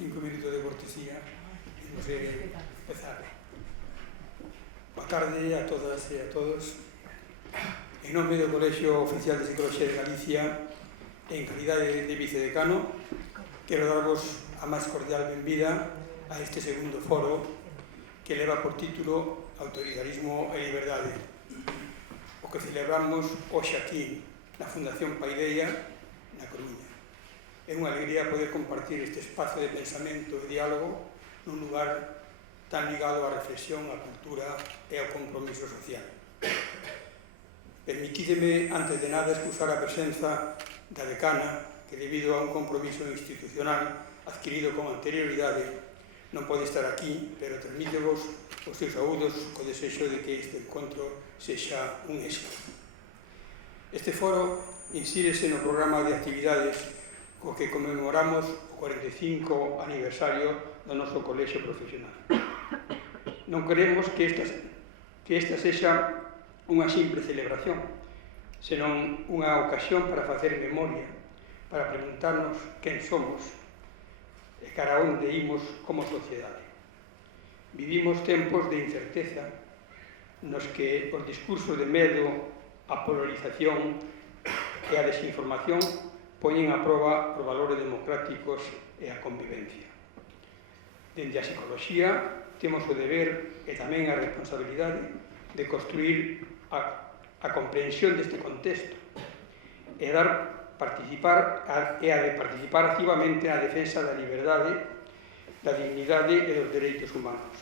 5 minutos de cortesía e non sei empezar. Boa tarde a todas e a todos. En nome do Colexio Oficial de Psicología de Galicia, en calidade de vicedecano, quero darvos a máis cordial benvida a este segundo foro que leva por título Autoritarismo e Liberdade, o que celebramos hoxe aquí na Fundación Paideia, na Coruña. É unha alegría poder compartir este espazo de pensamento e diálogo nun lugar tan ligado á reflexión, á cultura e ao compromiso social. Permitídeme, antes de nada, excusar a presenza da decana, que debido a un compromiso institucional adquirido con anterioridade non pode estar aquí, pero transmítevos os seus saúdos co desexo de que este encontro sexa un éxito. Este foro insírese no programa de actividades co que conmemoramos o 45 aniversario do noso colexio profesional. Non queremos que esta sexa unha simple celebración, senón unha ocasión para facer memoria, para preguntarnos quen somos e cara onde imos como sociedade. Vivimos tempos de incerteza nos que os discursos de medo, a polarización e a desinformación poñen a proba os valores democráticos e a convivencia. Dende a psicoloxía temos o deber e tamén a responsabilidade de construir a comprensión deste contexto e a de participar activamente na defensa da liberdade, da dignidade e dos dereitos humanos.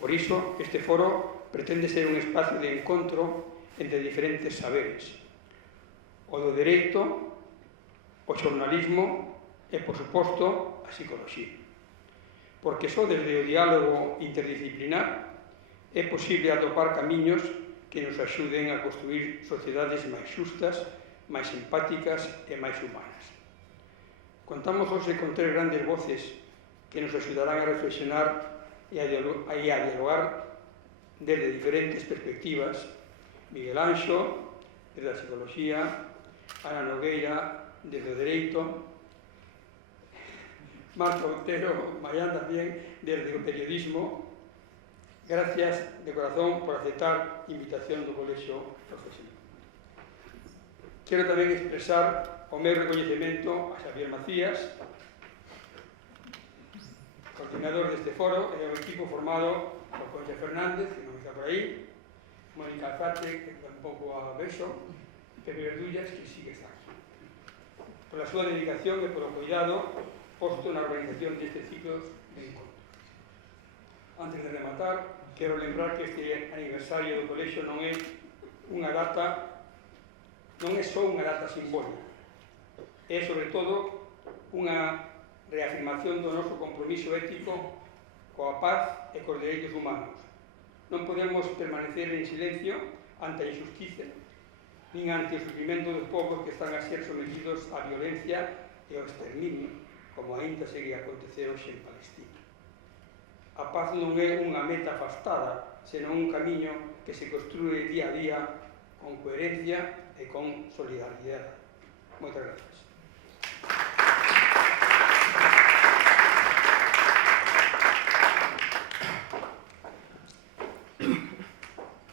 Por iso, este foro pretende ser un espacio de encontro entre diferentes saberes, o do dereito, o xornalismo e, por suposto, a psicoloxía. Porque só desde o diálogo interdisciplinar é posible atopar camiños que nos axuden a construir sociedades máis xustas, máis empáticas e máis humanas. Contamos hoxe con 3 grandes voces que nos axudarán a reflexionar e a dialogar desde diferentes perspectivas. Miguel Anxo, desde a psicoloxía, Ana Nogueira, desde o dereito, Marco Otero Mayán tamén desde o periodismo. Gracias de corazón por aceptar a invitación do Colexio Profesional. Quero tamén expresar o meu recoñecemento a Xavier Macías, coordinador deste foro, e ao equipo formado por Concha Fernández, que non está por aí, Mónica Alzate, que tampouco a vexo, Pepe Verdullas, que sí que está aquí. Por a súa dedicación e polo cuidado posto na organización deste ciclo de encontros. Antes de rematar, quero lembrar que este aniversario do colexio non é só unha data simbólica, é sobre todo unha reafirmación do noso compromiso ético coa paz e cos dereitos humanos. Non podemos permanecer en silencio ante a injusticia, nin ante o sufrimento dos povos que están a ser sometidos á violencia e ao exterminio, como aínda segue a acontecer hoxe en Palestina. A paz non é unha meta afastada, senón un camiño que se construe día a día con coherencia e con solidaridade. Moitas gracias.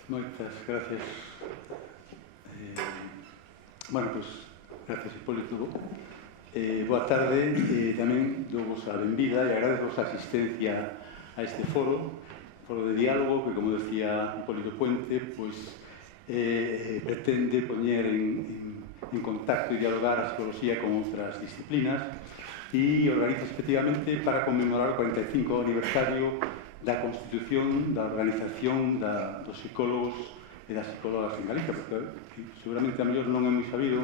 Moitas gracias. Bueno, pues, gracias, Hipólito. Boa tarde, tamén dou-vos a benvida e agradezco a asistencia a este foro de diálogo que, como decía Hipólito Puente, pues, pretende poñer en contacto e dialogar a psicología con outras disciplinas e organiza efectivamente para conmemorar o 45 aniversario da constitución da organización dos psicólogos e das psicólogas en Galicia, porque seguramente a mellor non é moi sabido,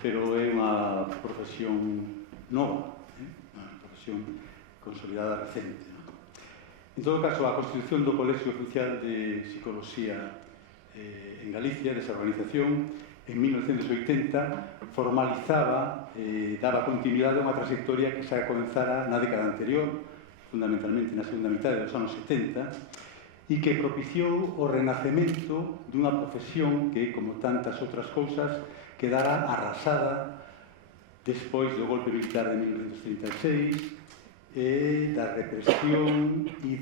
pero é unha profesión nova, unha profesión consolidada recente. En todo caso, a constitución do Colexio Oficial de Psicología en Galicia, desa organización, en 1980, formalizaba, daba continuidade a unha trayectoria que xa comenzara na década anterior, fundamentalmente na segunda mitad dos anos 70, e que propiciou o renacemento dunha profesión que, como tantas outras cousas, quedara arrasada despois do golpe militar de 1936 da represión e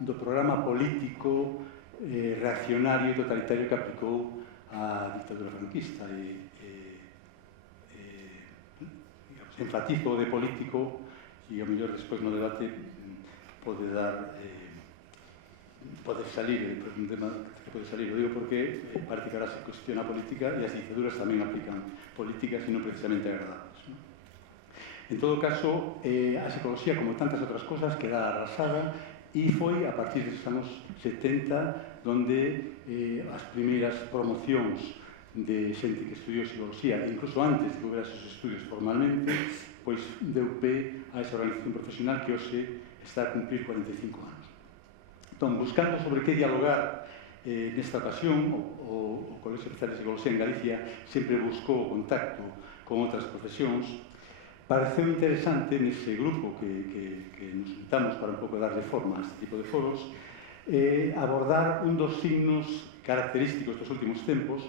do programa político reaccionario e totalitario que aplicou a dictadura franquista enfatizo de político e ao mellor despois no debate pode salir un tema que pode salir, o digo porque parece que ahora se cuestiona a política e as dictaduras tamén aplican políticas e non precisamente agradables, ¿no? En todo caso, a psicología, como tantas outras cosas, queda arrasada e foi a partir dos anos 70 donde as primeiras promocións de xente que estudiou psicología, incluso antes de que houbera esos estudios formalmente, pois deu pé a esa organización profesional que hoxe está a cumplir 45 anos. Entón, buscando sobre que dialogar nesta ocasión, o Colexio Oficial de Psicología en Galicia sempre buscou o contacto con outras profesións. Pareceu interesante nese grupo que nos juntamos para un pouco darle forma a este tipo de foros, abordar un dos signos característicos dos últimos tempos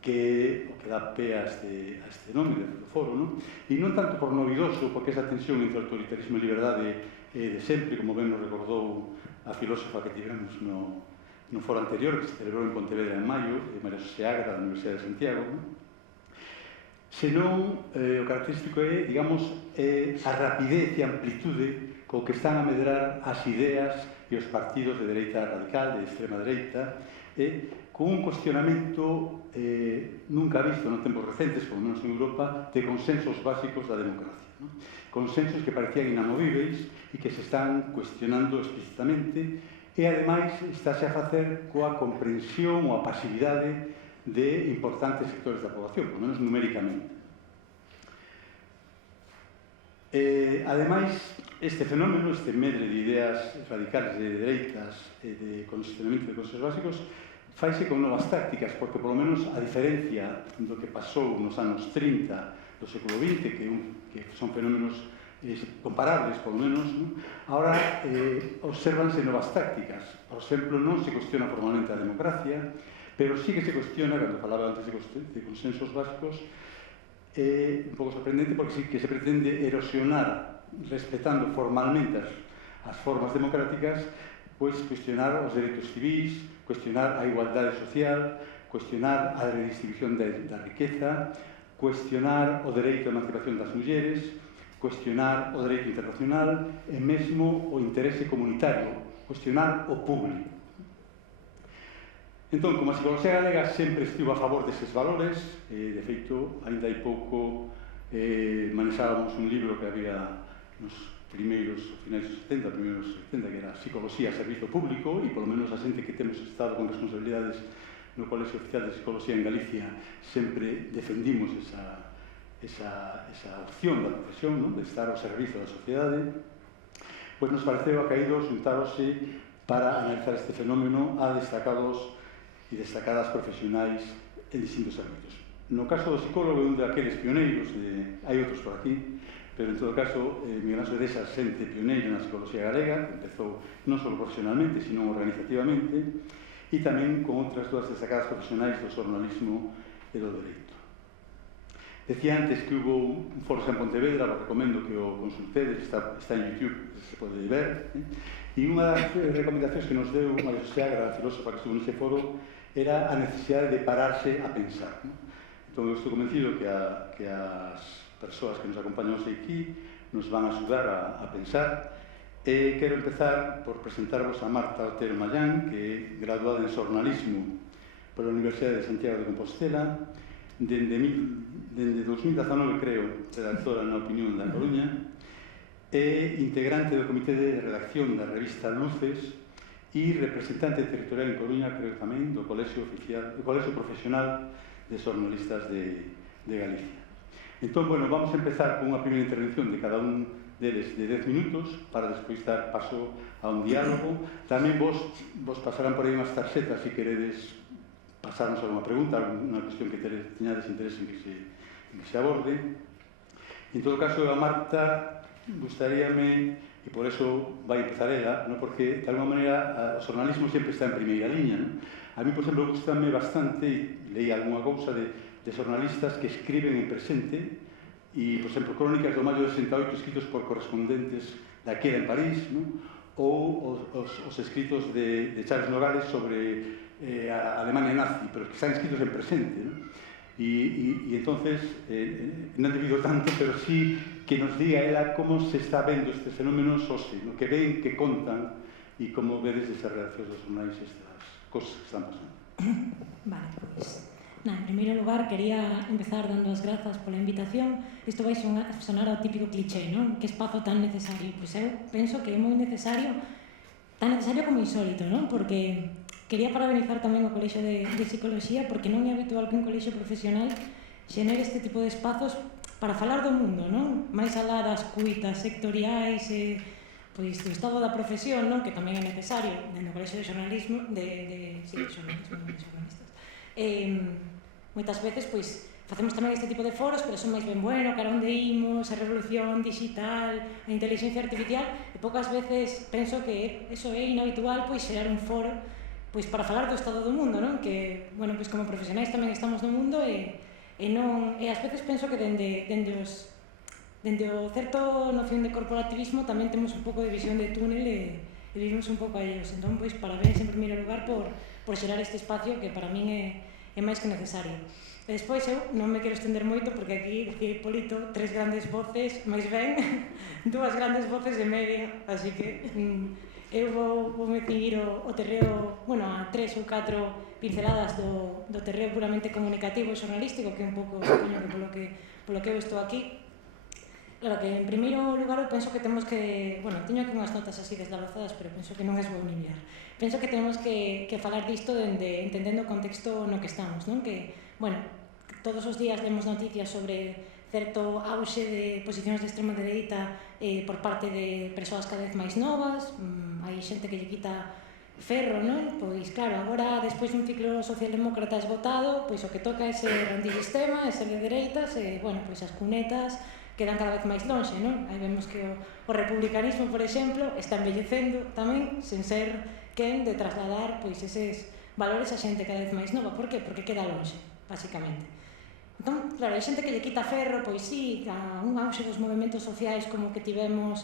que dá pé a este nome do foro, non? E non tanto por novidoso, porque esa tensión entre autoritarismo e liberdade de sempre, como ben nos recordou a filósofa que tivemos no foro anterior, que se celebrou en Pontevedra en maio, María Xosé Agra, da Universidade de Santiago, non? Senón, o característico é, digamos, a rapidez e amplitude co que están a medrar as ideas e os partidos de dereita radical, de extrema dereita, con un cuestionamento nunca visto nos tempos recentes, como menos en Europa, de consensos básicos da democracia, ¿no? Consensos que parecían inamovíveis e que se están cuestionando explícitamente e, ademais, estáse a facer coa comprensión ou a pasividade de importantes sectores da población, por menos numéricamente. Ademais, este fenómeno, este medre de ideas radicales de dereitas e de condicionamento de consensos básicos, faise con novas tácticas, porque, polo menos, a diferencia do que pasou nos anos 30 do século XX, que son fenómenos comparables, polo menos, ¿no? Ahora observanse novas tácticas. Por exemplo, non se cuestiona formalmente a democracia, pero sí que se cuestiona, cando falaba antes de consensos básicos, un pouco sorprendente, porque sí que se pretende erosionar, respetando formalmente as formas democráticas, pois cuestionar os dereitos civis, cuestionar a igualdade social, cuestionar a redistribución da riqueza, cuestionar o dereito á emancipación das mulleres, cuestionar o dereito internacional e mesmo o interese comunitario, cuestionar o público. Entón, como a psicología galega sempre estivo a favor deses valores, de feito, ainda hai pouco manexábamos un libro que había nos finais dos 70, primeiros 70, que era Psicología a Servizo Público, e polo menos a xente que temos estado con responsabilidades no Colexio Oficial de Psicología en Galicia sempre defendimos esa opción da profesión, ¿no? De estar ao servizo da sociedade. Pois nos pareceu acaído xuntarose para analizar este fenómeno a destacados e destacadas profesionais en distintos ámbitos. No caso do psicólogo é un daqueles pioneiros, hai outros por aquí, pero en todo caso, Miguel Ángel desa xente pioneira na psicología galega, que empezou non só profesionalmente, sino organizativamente, e tamén con outras dúas destacadas profesionais do xornalismo e do dereito. Decía antes que hubo un foro en Pontevedra, lo recomendo que o consultedes, está en YouTube, se pode ver, e unha das recomendacións que nos deu María Xosé Agra, a filósofa que estuvo nese foro, era a necesidade de pararse a pensar, ¿no? Entón, eu estou convencido que as persoas que nos acompañan hoxe aquí nos van a axudar a pensar. Quero empezar por presentarvos a Marta Otero Mallán, que é graduada en xornalismo pola Universidade de Santiago de Compostela, dende 2019, creo, redactora na Opinión da Coruña, e integrante do comité de redacción da revista Luces e representante territorial en Coruña, creo tamén, do Colexio Profesional de Xornalistas de Galicia. Entón, bueno, vamos a empezar con unha primeira intervención de cada un deles de 10 minutos para despois dar paso a un diálogo. Tamén vos pasarán por aí unhas tarxetas se queredes pasarnos alguna pregunta, alguna cuestión que teñades interese en que se aborde. En todo caso, a Marta gustaríame, e por eso vai empezar ela, ¿no? Porque de alguma maneira o xornalismo sempre está en primeira liña, ¿no? A mí, por exemplo, gustame bastante, e leí algunha cousa de xornalistas que escriben en presente E, por exemplo, Crónicas do Maio de 68 escritos por correspondentes daquela en París, non? Ou os escritos de Charles Nogales sobre a Alemania nazi, pero que están escritos en presente, non? E entonces, non debido tanto, pero sí que nos diga ela como se está vendo estes fenómenos hoxe, no? Que ven, que contan, e como vedes desas reaccións dos jornais estas cosas que están pasando. Vale, pois... En primeiro lugar, quería empezar dando as grazas pola invitación. Isto vai sonar ao típico cliché, non? Que espazo tan necesario. Pois eu penso que é moi necesario, tan necesario como insólito, non? Porque quería parabenizar tamén o Colexio de Psicoloxía, porque non é habitual que un colexio profesional xenere este tipo de espazos para falar do mundo, non? Mais alá das cuitas sectoriais e pois do estado da profesión, non? Que tamén é necesario dentro do Colexio de Xornalismo, de xornalistas. Moitas veces pois facemos tamén este tipo de foros, pero son máis ben bueno, cara onde imos, a revolución digital, a inteligencia artificial, e poucas veces penso que eso é inhabitual, pois xerar un foro pois para falar do estado do mundo, non? Que, bueno, pois como profesionais tamén estamos no mundo e ás veces penso que dende o certo noción de corporativismo tamén temos un pouco de visión de túnel e vivimos un pouco a ellos. Entón, pois, parabéns en primeiro lugar por xerar este espacio que para min é máis que necesario. E despois eu non me quero estender moito porque aquí dicía Hipólito 3 grandes voces, máis ben 2 grandes voces e media, así que eu vou me seguir o terreo, bueno, a 3 ou 4 pinceladas do terreo puramente comunicativo e xornalístico, que é un pouco polo que eu estou aquí. Claro que, en primeiro lugar, eu penso que temos que... Bueno, teño aquí unhas notas así desdalazadas, pero penso que non as vou ni mirar. Penso que temos que falar disto entendendo o contexto no que estamos, non? Que, bueno, todos os días lemos noticias sobre certo auxe de posicións de extrema dereita por parte de persoas cada vez máis novas, hai xente que lle quita ferro, non? Pois, claro, agora, despois dun ciclo socialdemócrata esgotado, pois o que toca é ser antisistema, é ser de dereitas, e, bueno, pois as cunetas quedan cada vez máis lonxe, non? Aí vemos que o republicanismo, por exemplo, está envellecendo tamén, sen ser quen de trasladar pois eses valores a xente cada vez máis nova. Por qué? Porque queda lonxe, basicamente. Entón, claro, hai xente que lle quita ferro, pois sí, a un auxe dos movimentos sociais como que tivemos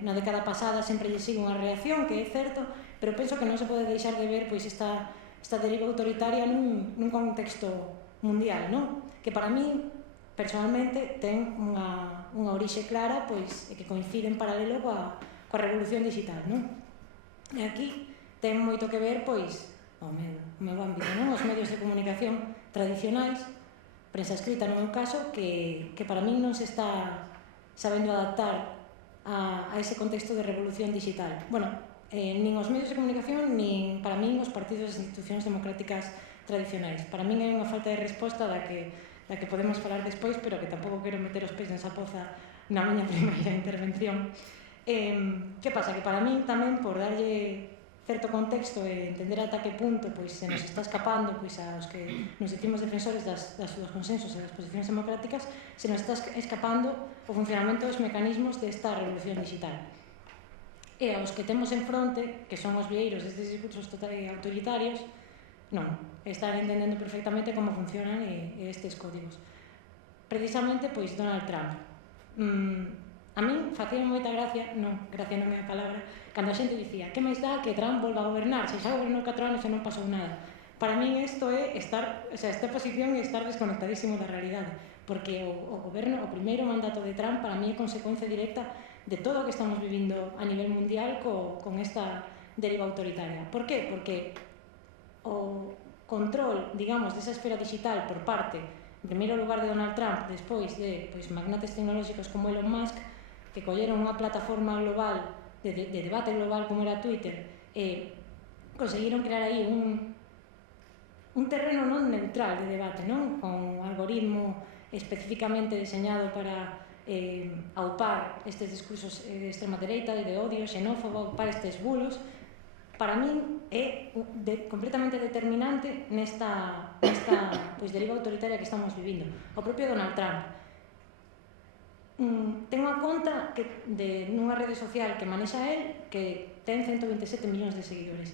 na década pasada sempre lle sigue unha reacción, que é certo, pero penso que non se pode deixar de ver pois esta deriva autoritaria nun contexto mundial, non? Que para mí personalmente ten unha orixe clara pois, e que coincide en paralelo coa revolución digital, non? E aquí ten moito que ver pois, o meu ámbito, non? Os medios de comunicación tradicionais, prensa escrita no meu caso, que para min non se está sabendo adaptar a ese contexto de revolución digital. Bueno, nin os medios de comunicación, nin para min os partidos e institucións democráticas tradicionais. Para min é unha falta de resposta da que podemos falar despois, pero que tampouco quero meter os pés nesa poza na miña primeira intervención. Que pasa? Que para min tamén, por darlle certo contexto e entender ata que punto pois, se nos está escapando pois, aos que nos decimos defensores dos consensos e das posicións democráticas, se nos está escapando o funcionamento dos mecanismos desta revolución digital. E aos que temos en fronte, que son os vieiros destes discursos autoritarios, non, están entendendo perfectamente como funcionan estes códigos. Precisamente, pois, Donald Trump. A min facía moita gracia non é a palabra, cando a xente dicía que máis dá que Trump volva a gobernar, se xa gobernou 4 anos e non pasou nada. Para min isto é esta posición é estar desconectadísimo da realidade, porque o goberno, o primeiro mandato de Trump para mí é consecuencia directa de todo o que estamos vivindo a nivel mundial con esta deriva autoritaria. Por qué? Porque o control, digamos, desa esfera digital por parte, en primeiro lugar, de Donald Trump, despois de magnates tecnolóxicos como Elon Musk, que colleron unha plataforma global, de debate global como era Twitter, e conseguiron crear aí un terreno non neutral de debate, non? Con un algoritmo especificamente diseñado para aupar estes discursos de extrema dereita, de odio, xenófobo, aupar estes bulos. Para min é completamente determinante nesta deriva autoritaria que estamos vivindo. O propio Donald Trump ten unha conta nunha rede social que manexa el que ten 127 millóns de seguidores.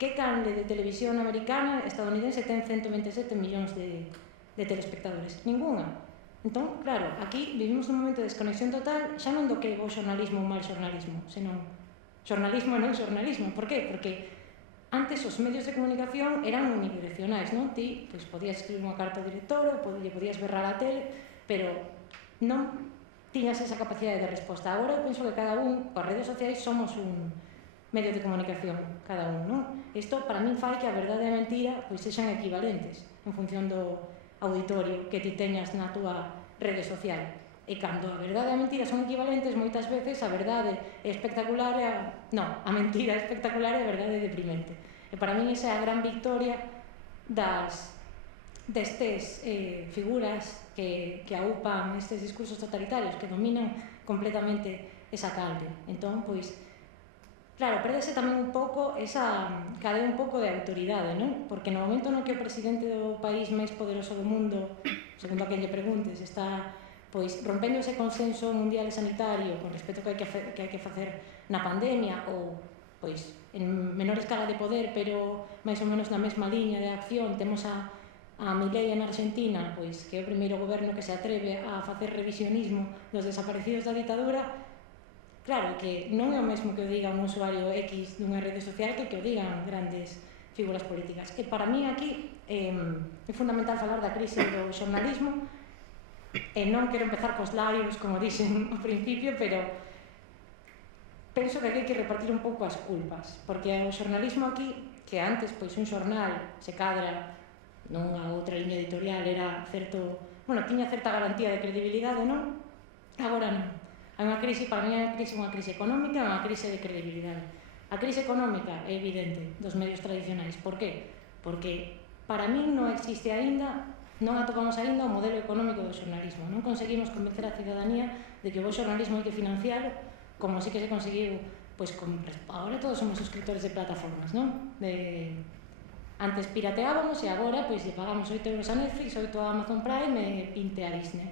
Que canle de televisión americana estadounidense ten 127 millóns de telespectadores? Ninguna. Entón, claro, aquí vivimos un momento de desconexión total, xa non do que é bo xornalismo ou mal xornalismo, senón xornalismo e non xornalismo. Por qué? Porque antes os medios de comunicación eran unidireccionais, non? Ti pois, podías escribir unha carta ao director, lle podías berrar a tele, pero non tiñas esa capacidade de resposta. Agora eu penso que cada un, coas redes sociais, somos un medio de comunicación, cada un, non? Isto, para min, fai que a verdade e a mentira pois, sexan equivalentes en función do auditorio que ti teñas na túa rede social. E cando a verdade e a mentira son equivalentes, moitas veces a verdade é espectacular e a mentira é espectacular e a verdade é deprimente. E para min esa é a gran victoria destes figuras que aupan estes discursos totalitarios, que dominan completamente esa calde. Entón, pois, claro, perdese tamén un pouco cadea un pouco de autoridade, non? Porque no momento no que o presidente do país máis poderoso do mundo, segundo a quen lle preguntes, está pois rompendo ese consenso mundial e sanitario con respecto que hai que facer na pandemia ou pois en menor escala de poder, pero máis ou menos na mesma liña de acción, temos a Milei en Argentina, pois que é o primeiro goberno que se atreve a facer revisionismo dos desaparecidos da ditadura. Claro, que non é o mesmo que o diga un usuario X dunha rede social que o digan grandes figuras políticas. E para mí aquí é fundamental falar da crise do xornalismo, e non quero empezar cos larios, como dixen ao principio, pero penso que hai que repartir un pouco as culpas, porque o xornalismo aquí, que antes pois un xornal se cadra nunha outra liña editorial, era tiña certa garantía de credibilidade, non? Agora non. Hai unha crise, para mí é unha crise económica e unha crise de credibilidade. A crise económica é evidente dos medios tradicionais. Por qué? Porque para mí non existe aínda, non atopamos aínda o modelo económico do xornalismo. Non conseguimos convencer a cidadanía de que o bo xornalismo hai que financiar, como sí que se conseguiu, pois agora todos somos suscriptores de plataformas, non? Antes pirateábamos e agora pois lle pagamos 8 euros a Netflix, 8 a Amazon Prime e 20 a Disney.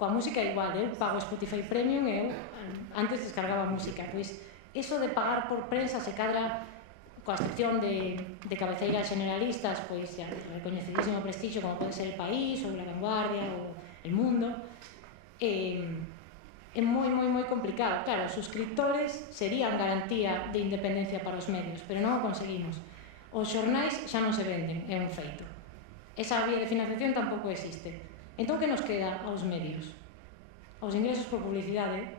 Coa música igual, eu pago Spotify Premium e eu antes descargaba música. Pois iso de pagar por prensa se cadra coa excepción de cabeceiras generalistas, pois de recoñecidísimo prestixio como pode ser El País ou La Vanguardia ou El Mundo. É moi complicado. Claro, os suscriptores serían garantía de independencia para os medios, pero non o conseguimos. Os xornais xa non se venden, é un feito. Esa vía de financiación tampouco existe. Entón, que nos queda aos medios? Os ingresos por publicidade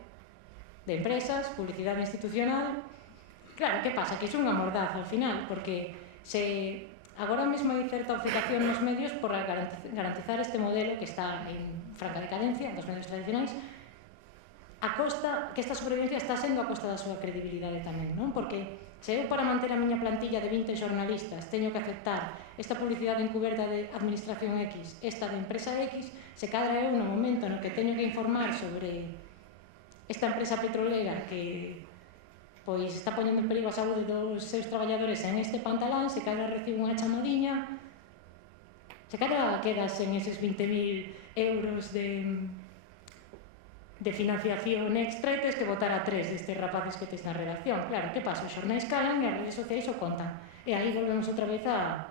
de empresas, publicidade institucional. Claro, que pasa? Que iso é unha mordaza ao final, porque se agora mesmo hai certa obcecación nos medios por garantizar este modelo que está en franca decadencia dos medios tradicionais, a costa, que esta sobrevivencia está sendo a costa da súa credibilidade tamén, non? Porque se eu para manter a miña plantilla de 20 xornalistas teño que aceptar esta publicidade encuberta de administración X, esta de empresa X, se cadra eu no momento no que teño que informar sobre esta empresa petrolera que pois está poñendo en perigo a saúde dos seus traballadores en este pantalán, se cadra recibo unha chamadiña, se cadra quedas en eses 20.000 euros de financiación extra e tes que votar a 3 destes rapaces que tes na redacción. Claro, que pasa? Os xornais calan e as redes sociais o contan. E aí volvemos outra vez a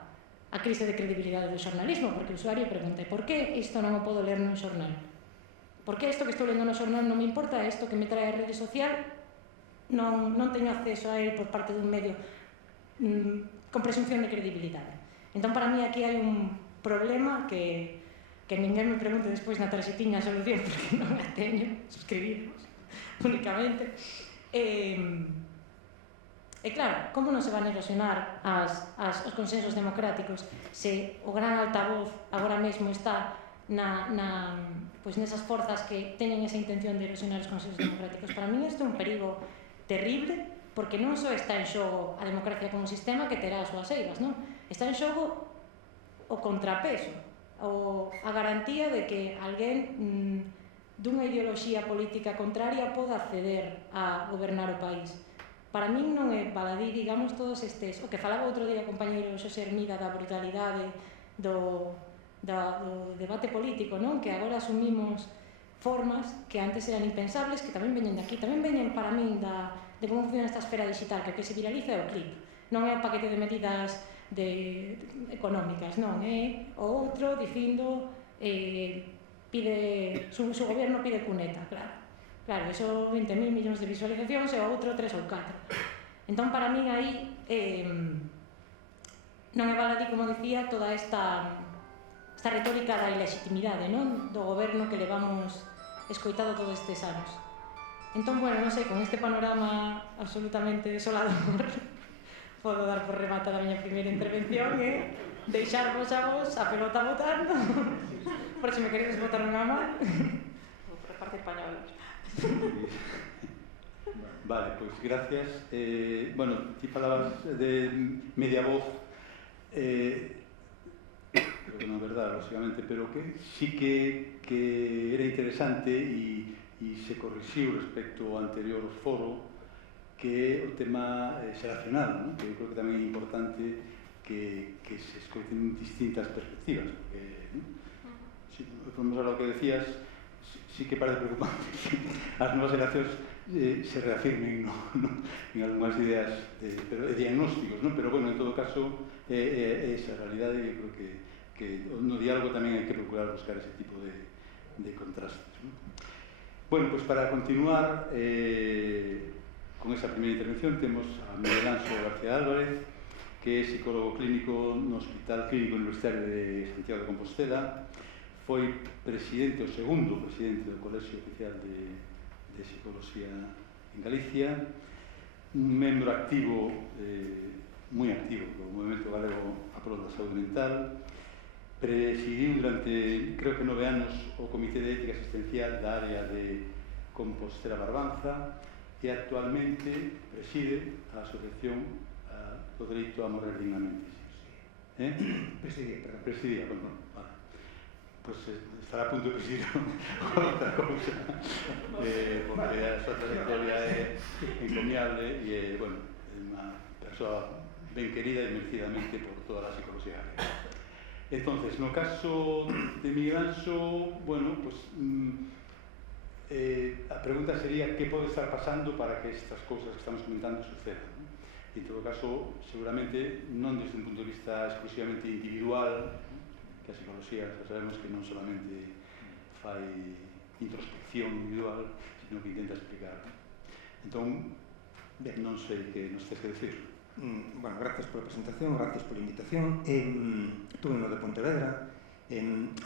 crise de credibilidade do xornalismo, porque o usuario pregunta: por que isto non o podo ler nun xornal? Por que isto que estou lendo no xornal non me importa, isto que me trae a rede social non teño acceso a él por parte dun medio con presunción de credibilidade? Entón, para mí, aquí hai un problema que ninguén me pregunte despois na tarxetiña a solución, porque non a teño, suscribimos únicamente. E claro, como non se van a erosionar os consensos democráticos se o gran altavoz agora mesmo está nesas forzas que teñen esa intención de erosionar os consensos democráticos? Para mí isto é un perigo terrible, porque non só está en xogo a democracia como sistema que terá as súas eivas, non? Está en xogo o contrapeso, a garantía de que alguén dunha ideoloxía política contraria poda acceder a gobernar o país. Para min non é baladí, digamos, todos estes, o que falaba outro día o compañeiro Xosé Hermida da brutalidade do debate político, non? Que agora asumimos formas que antes eran impensables, que tamén veñen de aquí, tamén veñen para min de como funciona esta esfera digital, que o que se viraliza é o clip, non é o paquete de medidas económicas, non, é o outro dicindo su gobierno pide cuneta, claro. Claro, eso 20.000 millóns de visualizacións e o outro 3 ou 4. Entón, para min aí non é baladí, como dicía, toda esta retórica da ilegitimidade, non? Do goberno que levamos escoitado todos estes anos. Entón, bueno, non sei, con este panorama absolutamente desolador podo dar por rematada a miña primeira intervención e deixarvos a vos a pelota botando por se me queredes botar unha man ou reparte españolas. Vale, pois gracias. Bueno, ti falabas de media voz, creo que non é verdade, lógicamente, pero que sí que era interesante e se corrixiu respecto ao anterior foro, que é o tema xeracional, ¿no? Que eu creo que tamén é importante que se escoiten distintas perspectivas, porque, ¿no? Si vamos a lo que decías, sí que parece preocupante que as novas xeracións se reafirmen en algunhas ideas de diagnósticos, ¿no? Pero, bueno, en todo caso, é esa realidade e eu creo que no diálogo tamén hai que procurar buscar ese tipo de contrastes, ¿no? Bueno, pues para continuar con esa primeira intervención temos a Miguel Anxo García Álvarez, que é psicólogo clínico no Hospital Clínico Universitario de Santiago de Compostela, foi presidente, o segundo presidente do Colexio Oficial de Psicología en Galicia, un membro activo, moi activo do Movimento Galego a prol da Saúde Mental, presidiu durante, creo que 9 anos, o Comité de Ética Asistencial da área de Compostela Barbanza e actualmente preside a Asociación do Dereito a Morrer Dignamente. Presidía, bueno, vale. Pois estará a punto de presidir outra cousa, porque a súa trayectoria é encomiable e, bueno, é unha persoa ben querida e merecidamente por toda a psicología. Entonces, no caso de Miguel Anxo, bueno, pues a pregunta sería que pode estar pasando para que estas cousas que estamos comentando sucedan, ¿no? En todo caso, seguramente non desde un punto de vista exclusivamente individual, ¿no? Que a psicología, xa sabemos que non solamente fai introspección individual, sino que intenta explicar, ¿no? Entón, non sei que nos tens que decir. Bueno, gracias pola presentación, gracias pola invitación. Estuve no de Pontevedra.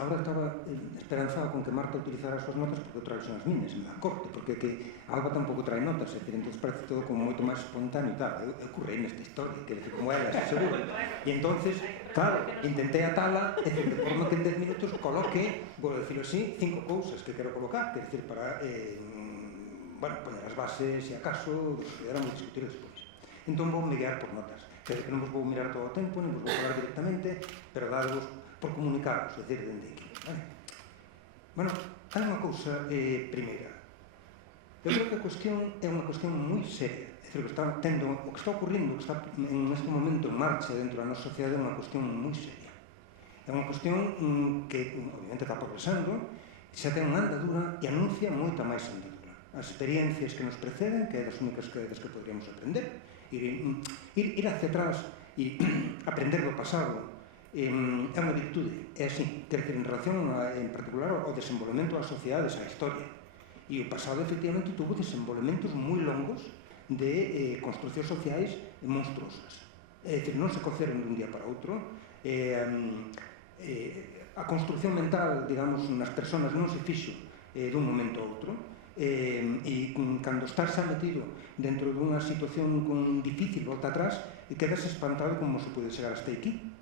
Ahora estaba esperanzado con que Marta utilizara as súas notas porque eu traio son as miñas, me dá corte, porque que Alba tampouco trae notas, é dicir, entón parece todo como moito máis espontáneo e tal. Eu currei nesta historia, que decir, como ela, seguro. E entonces, claro, intentei atala, é dicir, de forma que en 10 minutos coloque, vou decirlo así, 5 cousas que quero colocar, que é dicir, para, bueno, poner as bases, se acaso, do que puderamos discutir despois. Entón vou me guiar por notas, que non vos vou mirar todo o tempo, non vos vou falar directamente, pero dadvos por comunicaros, é dicir, dende aquí, vale? Bueno, hai unha cousa primeira. Eu creo que a cuestión é unha cuestión moi seria, é dicir, o que está ocurrindo, o que está neste momento en marcha dentro da nosa sociedade é unha cuestión moi seria. É unha cuestión que, obviamente, está progresando, xa ten unha andadura e anuncia moita máis andadura. As experiencias que nos preceden, que é das únicas que poderíamos aprender, ir hacia atrás e aprender do pasado é unha virtude, é así, quer dizer, en relación en particular ao desenvolvemento das sociedades, á historia. E o pasado efectivamente tuvo desenvolvementos moi longos de construccións sociais monstruosas. É dicir, non se coceron dun día para outro. A construcción mental, digamos, nas persoas non se fixo dun momento a outro. E cando estás xa metido dentro dunha situación difícil volta atrás e quedas espantado como se pode chegar hasta aquí.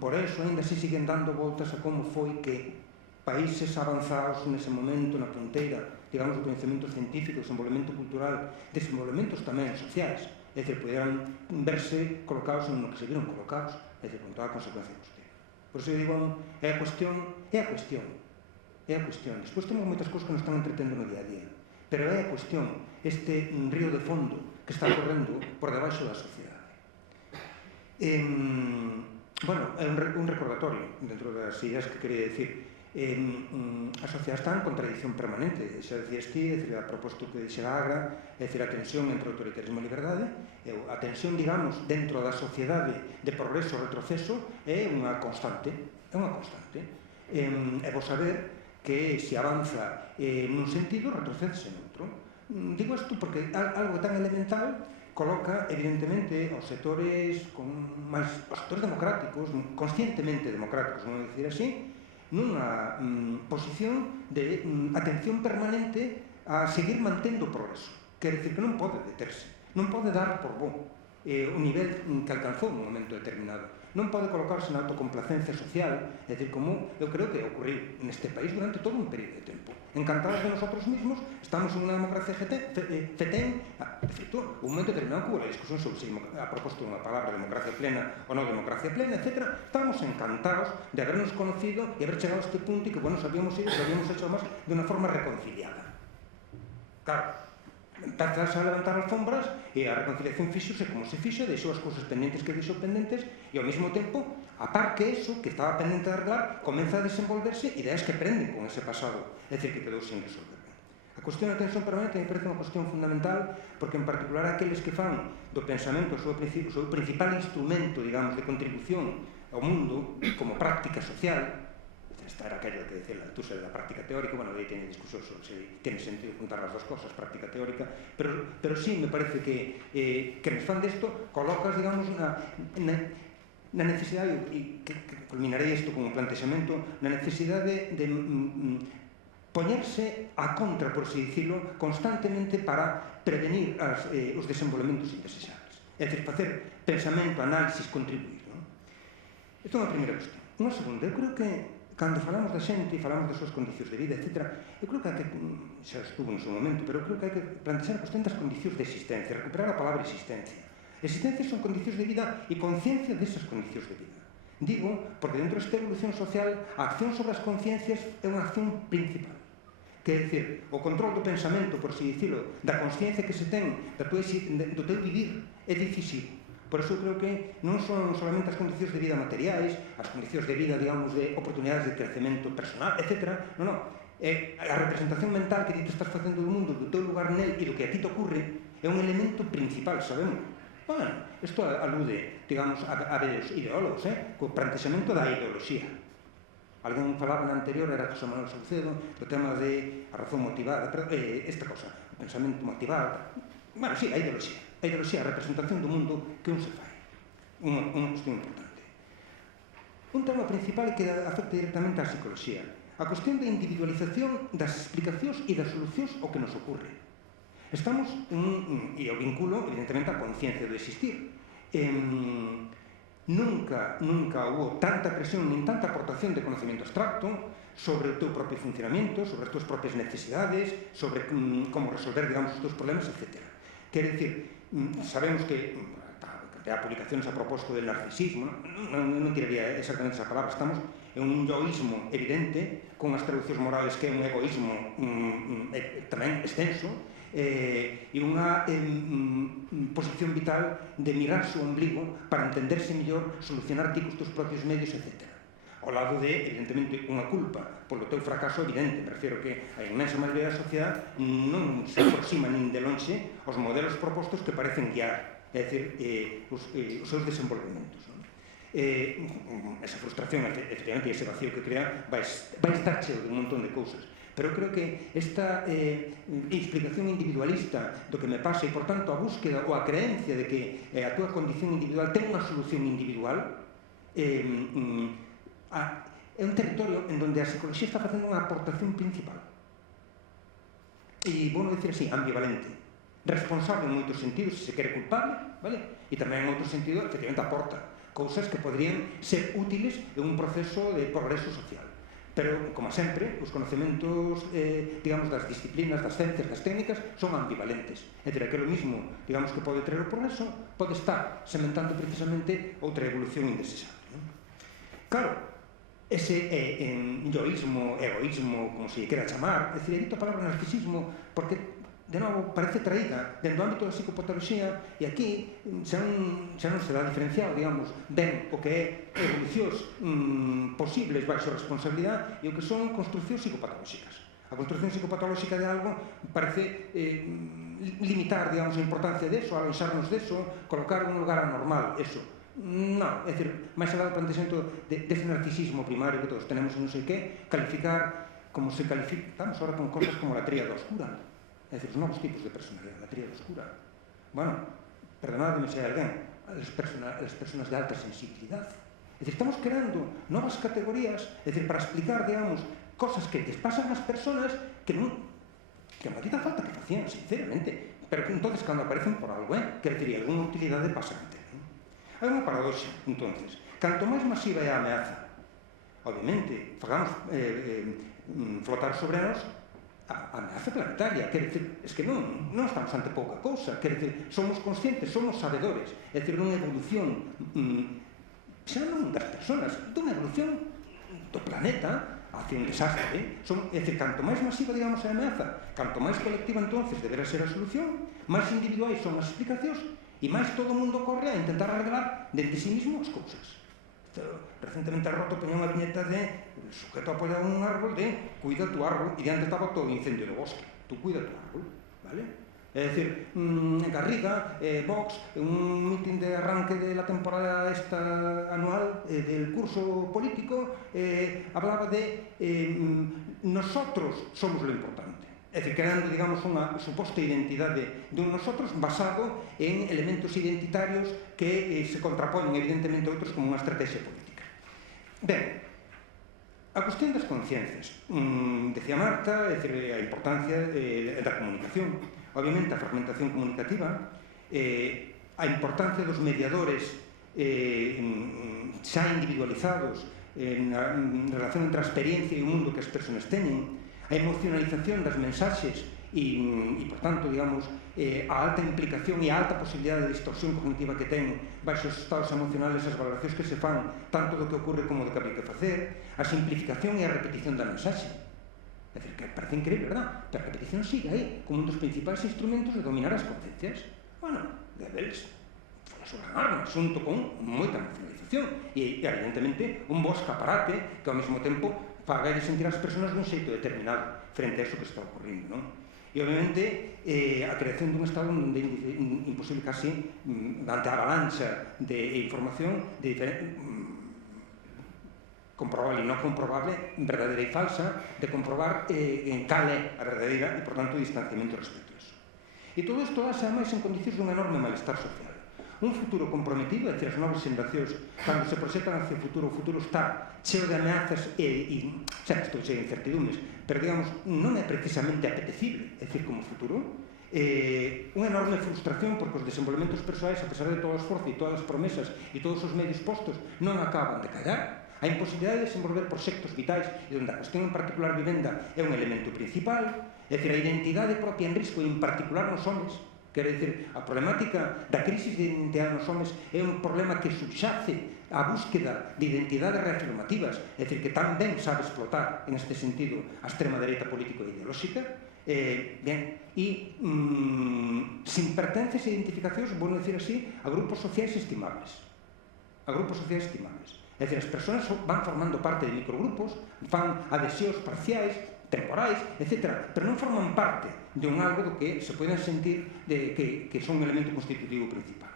Por eso ainda se siguen dando voltas a como foi que países avanzados nese momento na punteira, digamos, do conhecemento científico, desenvolvemento cultural, desenvolvementos tamén sociais, é dicir, poderan verse colocados no que se viron colocados, é dicir, con toda a consecuencia positiva. Por iso digo, é a cuestión. Despois temos moitas cousas que nos están entretendo no día a día, pero é a cuestión, este río de fondo que está correndo por debaixo da sociedade. Bueno, é un recordatorio dentro das ideas que quería dicir. A sociedade está en contradicción permanente, xa decías ti, a proposto que dixe Agra, é dicir, a tensión entre autoritarismo e liberdade, a tensión, digamos, dentro da sociedade de progreso e retroceso é unha constante, é vos saber que se avanza nun sentido, retrocedese noutro. Digo isto porque algo tan elemental coloca, evidentemente, os sectores democráticos, conscientemente democráticos, vamos a decir así, nunha posición de atención permanente a seguir mantendo o progreso. Quer dizer que non pode deterse, non pode dar por bo o nivel que alcanzou nun momento determinado. Non pode colocarse na autocomplacencia social, é dicir, como eu creo que ocorriu neste país durante todo un período de tempo. Encantados de nosotros mismos, estamos en unha democracia fetén, de feito, un momento determinado que hubo a discusión sobre se a proposto unha palabra democracia plena ou non democracia plena, etc. Estábamos encantados de habernos conocido e haber chegado a este punto e que, bueno, sabíamos ido, que habíamos hecho más de unha forma reconciliada. Claro, empezas a levantar alfombras e a reconciliación fíxose como se fixe, deixou as cousas pendentes que deixou pendentes e ao mesmo tempo, a par que eso que estaba pendente de arreglar, comeza a desenvolverse ideas que prenden con ese pasado, é dicir, que quedou sin resolver. A cuestión da atención permanente me parece unha cuestión fundamental porque en particular aqueles que fan do pensamento o seu principal instrumento, digamos, de contribución ao mundo como práctica social. Esta era aquella que decía tú sei da práctica teórica, bueno, aí teñe discusión sobre se tiene sentido juntar as dos cosas, práctica teórica, pero sí me parece que nos fan desto, colocas, digamos, na necesidade, e que culminarei isto como plantexamento, na necesidade de poñerse a contra, por así dicilo, constantemente para prevenir os desenvolvementos indeseables. É dicir, facer pensamento, análisis, contribuir. Isto é unha primeira cuestión. Unha segunda, eu creo que cando falamos da xente e falamos das súas condicións de vida, etc., eu creo que hai que, xa estuvo no seu momento, pero eu creo que hai que plantear a cuestión das condicións de existencia, recuperar a palabra existencia. Existencia son condicións de vida e conciencia desas condicións de vida. Digo, porque dentro desta evolución social, a acción sobre as conciencias é unha acción principal. Quer dizer, o control do pensamento, por así dicilo, da consciencia que se ten do teu vivir é decisivo. Por iso creo que non son solamente as condicións de vida materiais, as condicións de vida, digamos, de oportunidades de crecemento personal, etc. Non. É a representación mental que ti te estás facendo do mundo, do teu lugar nel e do que a ti te ocurre, é un elemento principal, sabemos. Bueno, isto alude, digamos, a veros ideólogos, co plantexamento da ideoloxía. Alguén falaba na anterior, era José Manuel Saucedo, do tema de a razón motivada, esta cosa, o pensamento motivado. Bueno, sí, a ideoloxía. A ideoloxía, a representación do mundo que un se fai. Unha cuestión importante. Un tema principal que afecta directamente á psicoloxía. A cuestión da individualización das explicacións e das solucións ao que nos ocurre. Estamos, e o vinculo, evidentemente, a conciencia do existir. Nunca hubo tanta presión nin tanta aportación de conocimiento abstracto sobre o teu propio funcionamento, sobre as tuas propias necesidades, sobre como resolver, digamos, os teus problemas, etc. Quer dicir, sabemos que há publicaciones a propósito del narcisismo, non tiraría exactamente esa palabra, estamos en un yoísmo evidente, con as traduccións morales que é un egoísmo tamén extenso, e unha posición vital de mirar o ombligo para entenderse mellor, solucionar ti cos teus propios medios, etc. Ao lado de, evidentemente, unha culpa polo teu fracaso evidente. Me refiero que a inmensa maioría da sociedade non se aproxima nin de lonxe aos modelos propostos que parecen guiar, é dicir, os seus desenvolvementos. Esa frustración, efectivamente, e ese vacío que crea vai estar cheo de un montón de cousas. Pero creo que esta explicación individualista do que me pasa e, por tanto, a búsqueda ou a creencia de que a túa condición individual ten unha solución individual é un territorio en donde a psicología está facendo unha aportación principal. E, vou decir así, ambivalente. Responsable en moitos sentidos, se quere culpable, vale? E tamén en outros sentidos, efectivamente, aporta cousas que podrían ser útiles en un proceso de progreso social. Pero, como sempre, os conecementos, digamos, das disciplinas, das ciencias, das técnicas, son ambivalentes. É dicir, aquilo mismo, digamos, que pode traer o progreso, pode estar sementando precisamente outra evolución indesexable. Claro, ese yoísmo, egoísmo, como se quera chamar, é dicir, evito a palabra narcisismo porque, de novo, parece traída dentro do ámbito da psicopatoloxía e aquí xa non se dá diferenciado, digamos, ben o que é evolucións posibles baixo responsabilidade e o que son construccións psicopatolóxicas. A construcción psicopatolóxica de algo parece limitar, digamos, a importancia deso, alonxarnos deso, colocar un lugar anormal, eso. Non, é dicir, máis alá do plantexamento dese narcisismo primario que todos tenemos e non sei que, calificar como se calificamos ahora con cosas como la tríada oscura, é dicir, os novos tipos de personalidade, la tríada oscura. Bueno, perdonadme se hai alguén, as personas de alta sensibilidade. É dicir, estamos creando novas categorías, é dicir, para explicar, digamos, cosas que les pasan ás personas que non, que a maldita falta que facían, sinceramente, pero que entonces cando aparecen por algo, quer dicir, alguna utilidade pasante. Hai unha paradoxa, entonces, canto máis masiva é a ameaza, obviamente, fagamos flotar sobre nós a ameaza planetaria, quer dicir, es que non estamos ante pouca cousa, quer dicir, somos conscientes, somos sabedores, é dicir, unha evolución, xa non das personas, dunha evolución do planeta hacia un desastre, é dicir, canto máis masiva, digamos, a ameaza, canto máis colectiva, entonces, deberá ser a solución, máis individuais son as explicacións, e máis todo o mundo corre a intentar arreglar dentro de sí mismo as cousas. Recentemente a Roto poñía unha viñeta de sujeto apoiado en un árbol de cuida tu árbol, e diante estaba todo o incendio do bosque. Tú cuida tu árbol, vale? É dicir, Garriga, Vox, un mitin de arranque de la temporada esta anual del curso político, hablaba de nosotros somos lo importante. É dicir, creando, digamos, unha suposta identidade de un nosotros basado en elementos identitarios que se contraponen, evidentemente, a outros como unha estrategia política. Ben, a cuestión das conciencias. Decía Marta, é dicir, a importancia da comunicación. Obviamente, a fragmentación comunicativa, a importancia dos mediadores xa individualizados na relación entre a experiencia e o mundo que as persoas teñen, a emocionalización das mensaxes e, por tanto, digamos, a alta implicación e a alta posibilidade de distorsión cognitiva que ten baixo os estados emocionales as valoracións que se fan tanto do que ocorre como do que habría que facer, a simplificación e a repetición da mensaxe. É dicir, que parece increíble, verdad? Pero a repetición sigue aí como un dos principais instrumentos de dominar as conciencias. Bueno, Goebbels foi a súa arma, xunto con moita emocionalización e, evidentemente, un bo escaparate que, ao mesmo tempo, faga de sentir as persoas dun xeito determinado frente a eso que está ocorrindo, non? E, obviamente, a creación dun estado onde é imposible casi, ante a avalancha de información de comprobable e non comprobable, verdadeira e falsa, de comprobar en cal é a verdadeira e, por tanto, o distanciamento respecto a eso. E todo isto dá-se, ademais, en condicións dun enorme malestar social. Un futuro comprometido, é dicir, as novas xeracións, cando se proxectan hacia o futuro está cheo de ameazas e xa, estou cheo de incertidumes, pero, digamos, non é precisamente apetecible, é dicir, como futuro, unha enorme frustración porque os desenvolvementos persoais, a pesar de todo o esforzo e todas as promesas e todos os medios postos, non acaban de callar. A imposibilidade de desenvolver proxectos vitais e onde a cuestión en particular vivenda é un elemento principal, é dicir, a identidade propia en risco, en particular nos homes. Quer dizer, a problemática da crisis de identidade nos homes é un problema que subxace a búsqueda de identidades reafirmativas, é dicir, que tan ben sabe explotar, en este sentido, a extrema dereita política e ideolóxica, sin pertences e identificacións, vou decir así, a grupos sociais estimables. A grupos sociais estimables. É dicir, as persoas van formando parte de microgrupos, fan adhesións parciais, temporais, etc. Pero non forman parte de un algo do que se poden sentir que son un elemento constitutivo principal.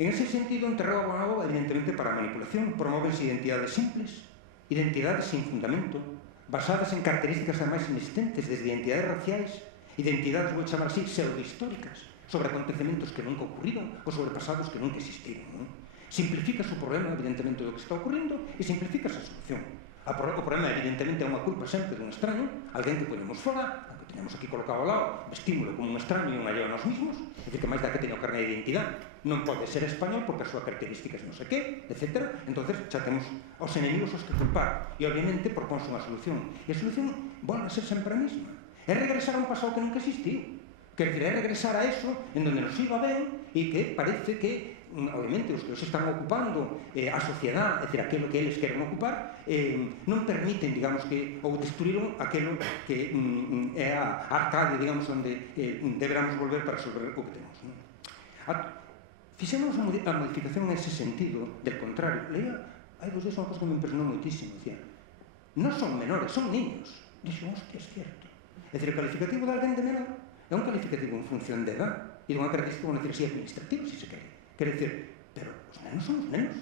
En ese sentido, enterrado a algo, evidentemente, para a manipulación, promovense identidades simples, identidades sin fundamento, basadas en características ademais inexistentes, desde identidades raciais, identidades, vou chamar así, pseudohistóricas, sobre acontecementos que nunca ocurriron ou sobre pasados que nunca existiron. Simplificas o problema, evidentemente, do que está ocurrindo e simplificas a solución. O problema, evidentemente, é unha culpa sempre dun extraño, alguén que ponemos fora, aunque teñamos aquí colocado ao lado, vestímolo como un extraño e un alleo a nós mismos, é dicir, que máis da que teña o carné de identidade, non pode ser español porque a súa característica é non sei que, etc. Entonces, xa temos os enemigos os que culpar, e, obviamente, proponse unha solución. E a solución volve a ser sempre a mesma. É regresar a un pasado que nunca existiu. Quer dizer, é regresar a eso en donde nos iba ben e que parece que, obviamente, os que os están ocupando a sociedade, é dicir, aquilo que eles queren ocupar, non permiten, digamos, que ou destruíron aquilo que é a arcade, digamos, onde deberamos volver para resolver o que temos. Fixemos a modificación en ese sentido, del contrario. Leía, hai dos días unha cosa que me impresionou moitísimo, dicía, non son menores, son niños. Dixo, hostia, é certo. É dicir, o calificativo de alguén de menor é un calificativo en función de edad e dunha característica, vamos decir así, administrativa, se se quere. Quer dizer, pero os nenos son os nenos.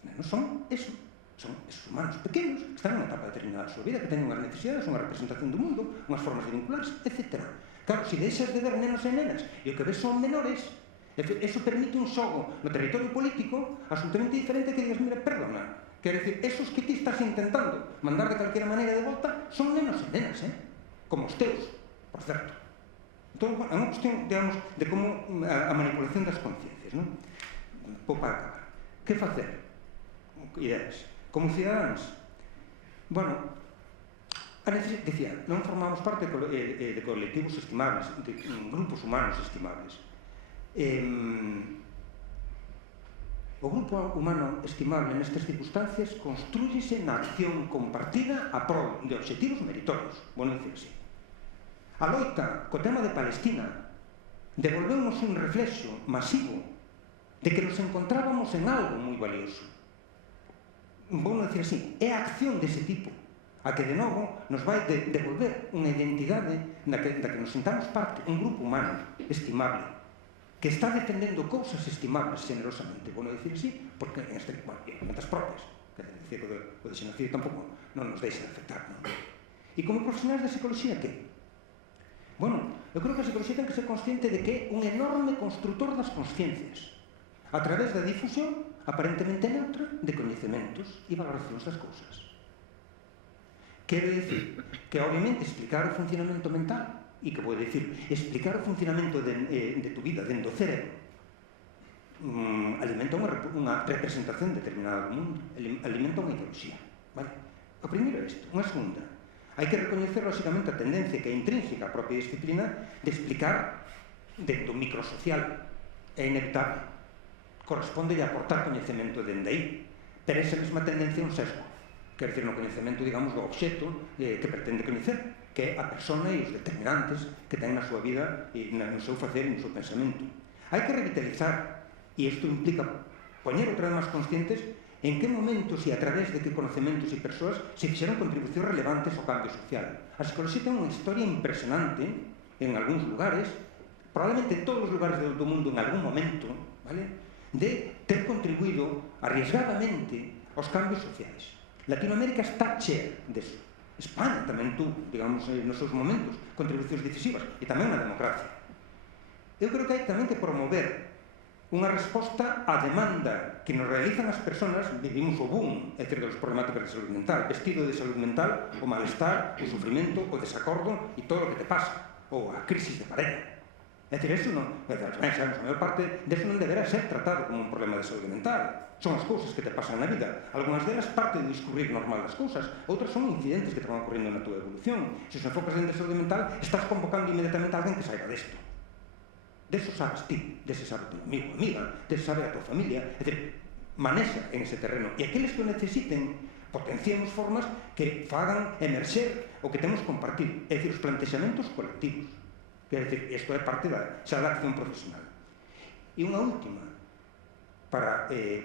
Os nenos son eso. son esos humanos pequenos que están en unha etapa determinada da súa vida, que teñen unhas necesidades, unha representación do mundo, unhas formas de vincularse, etc. Claro, se deixas de ver nenos e nenas e o que ves son menores, eso permite un xogo no territorio político absolutamente diferente que digas, mira, perdona, quer decir, esos que ti estás intentando mandar de calquera maneira de volta son nenos e nenas, como os teus, por certo. Entón, é unha cuestión, digamos, de como a manipulación das conciencias, non? Para acabar. Que facer? Ideas. Como cidadáns, bueno, decía, non formamos parte de colectivos estimables, de grupos humanos estimables. O grupo humano estimable nestas circunstancias construíse na acción compartida a prol de obxectivos meritorios, bueno, dicir así. A loita co tema de Palestina devolvemos un reflexo masivo de que nos encontrábamos en algo moi valioso. Vou dicir así, é a acción dese tipo a que de novo nos vai devolver unha identidade da que nos sintamos parte, un grupo humano estimable que está defendendo cousas estimables generosamente, vou dicir así, porque en estas propias, que decir, o de xenocidio tampouco non nos deixa de afectar, non? E como profesionais da psicología, que? Bueno, eu creo que a psicología ten que ser consciente de que é un enorme constructor das consciencias a través da difusión aparentemente neutra de coñecementos e valoracións das cousas. Quero dicir que, obviamente, explicar o funcionamento mental e que vou dicir, explicar o funcionamento de tu vida dentro do cerebro alimenta unha representación determinada do mundo, alimenta unha ideoloxía, vale? O primeiro é isto. Unha segunda, hai que recoñecer, lógicamente, a tendencia que é intrínseca á propia disciplina de explicar dentro do microsocial. É inevitable. Corresponde a aportar coñecemento dende aí. Pero esa mesma tendencia é un sesgo. Quer dizer, no coñecemento, digamos, do obxecto que pretende coñecer, que é a persona e os determinantes que ten na súa vida e no seu facer e no seu pensamento. Hai que revitalizar, e isto implica poñer outra vez máis conscientes en que momentos e a través de que conocementos e persoas se fixeron contribucións relevantes ao cambio social. A psicología ten unha historia impresionante en algúns lugares, probablemente en todos os lugares do mundo en algún momento, vale? De ter contribuído arriesgadamente aos cambios sociais. Latinoamérica está chea deso. España tamén tuvo, digamos, nos seus momentos, contribucións decisivas, e tamén na democracia. Eu creo que hai tamén que promover unha resposta á demanda que nos realizan as persoas. Vivimos o boom, é dicir, das problemáticas de saúde mental, vestido de saúde mental, o malestar, o sufrimento, o desacordo e todo o que te pasa, ou a crisis de pareja. É dicir, eso non, a maior parte deso non deberá ser tratado como un problema de saúde mental. Son as cousas que te pasan na vida. Algunhas delas parte do discurrir normal das cousas, outras son incidentes que te van ocorrendo na tua evolución. Se os enfocas en de saúde mental, estás convocando inmediatamente a alguén que saiba desto. Deso sabes ti, dese sabe tu amigo ou amiga, dese sabe a tua familia, é dicir, manexa en ese terreno. E aqueles que o necesiten, potenciemos formas que fagan emerxer o que temos compartir, é dicir, os plantexamentos colectivos. É dicir, isto é parte xa da acción profesional. E unha última,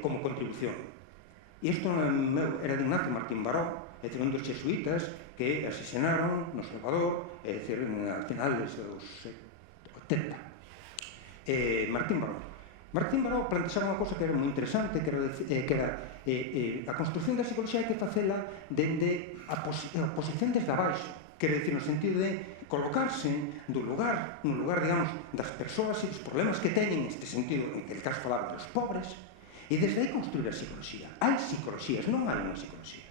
como contribución. E isto era de Ignacio Martín Baró, é dicir, un dos xesuítas que asesinaron no Salvador, é dicir, a finales dos 80. Martín Baró plantexaba unha cousa que era moi interesante, que era a construcción da psicología hai que facela dende a posición desde abaixo, quero dicir, no sentido de colocarse no lugar, digamos, das persoas e dos problemas que teñen, neste sentido, en que el caso falaba dos pobres, e desde aí construir a psicología. Hai psicologías, non hai unha psicología.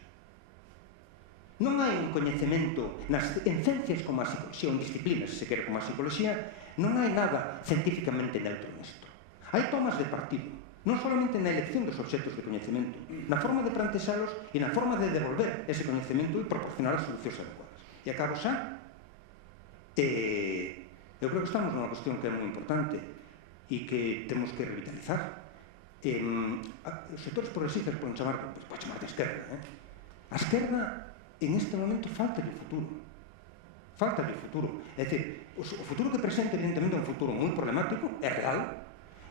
Non hai un coñecemento en ciencias como a psicología, ou en disciplinas, se quere, como a psicología, non hai nada científicamente neutro nesto. Hai tomas de partido, non solamente na elección dos obxectos de coñecemento, na forma de plantexalos e na forma de devolver ese coñecemento e proporcionar as solucións adecuadas. E acabo xa. Eu creo que estamos nunha cuestión que é moi importante e que temos que revitalizar. Os sectores progresistas poden chamar, pode chamar de esquerda, a esquerda en este momento falta de futuro. É dicir, o futuro que presenta, evidentemente, é un futuro moi problemático, é real,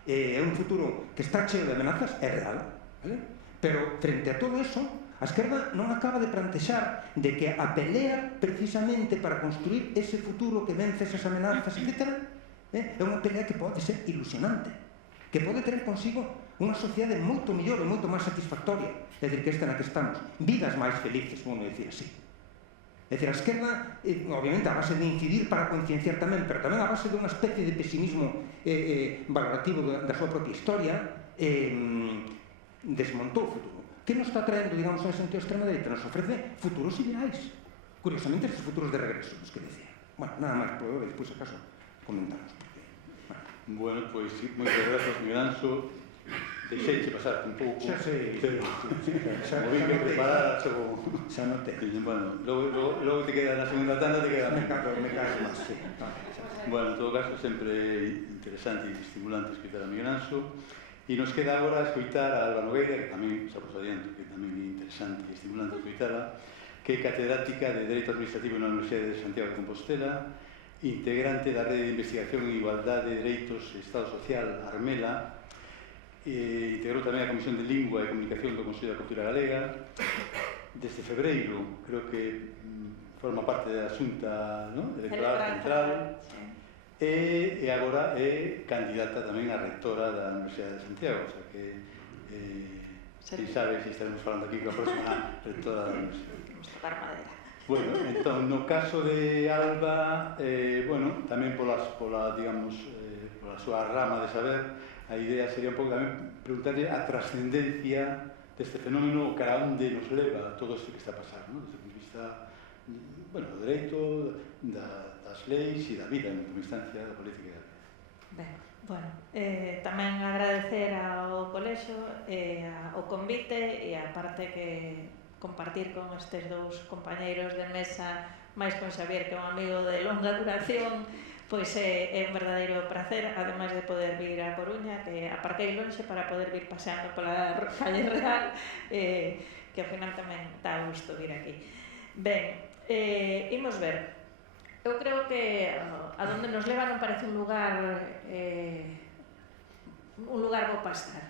é un futuro que está cheo de amenazas, é real, vale? Pero frente a todo eso, a esquerda non acaba de plantexar de que a pelea precisamente para construir ese futuro que vence esas amenazas, etc., é unha pelea que pode ser ilusionante, que pode tener consigo unha sociedade moito mellor e moito máis satisfactoria, é dicir, que esta na que estamos, vidas máis felices, vamos dicir así. É dicir, a esquerda, obviamente, a base de incidir para concienciar tamén, pero tamén a base de unha especie de pesimismo valorativo da súa propia historia, desmontou o futuro. Que nos está traendo, digamos, en sentido extrema dereita? Nos ofrece futuros ideais. Curiosamente, estes futuros de regreso, os que decía. Bueno, nada máis por hoy, despois acaso comentamos. Bueno, pois, moitas grazas, Miguel Anxo. Deixeiche pasarte un pouco. Xa sei. Como vi que preparadas o... Xa notei. Bueno, logo te queda na segunda tanda, te queda... Me cago máis, sí. Bueno, en todo caso, sempre interesante e estimulante escoitar a Miguel Anxo. E nos queda agora escoitar a Alba Nogueira, que tamén, xa vos adianto, que tamén é interesante e estimulante escoitala, que é catedrática de Dereito Administrativo na Universidade de Santiago de Compostela, integrante da Rede de Investigación en Igualdade de Dereitos e Estado Social, Armela, integrou tamén a Comisión de Lingua e Comunicación do Consello da Cultura Galega. Desde febreiro, creo que forma parte da Xunta, ¿no?, Electoral Central, e agora é candidata tamén a rectora da Universidade de Santiago, o sea que, quem sabe se estaremos falando aquí coa próxima rectora da Universidade. Vamos tocar madera. Bueno, entón, no caso de Alba, bueno, tamén pola súa rama de saber, a idea sería un pouco tamén preguntarle a trascendencia deste fenómeno, cara onde nos leva todo isto que está a pasar, ¿no?, desde o punto de vista, bueno, do dereito, das leis e da vida, en última instancia, da política e da vida. Ben, bueno, tamén agradecer ao colexio o convite e a parte que compartir con estes dous compañeiros de mesa, máis con Xavier, que é un amigo de longa duración, pois é un verdadeiro prazer, ademais de poder vir a Coruña, que aparquei lonxe para poder vir paseando pola calle Real, que ao final tamén dá gusto vir aquí. Ben, imos ver. Eu creo que a donde nos leva non parece un lugar bo para estar.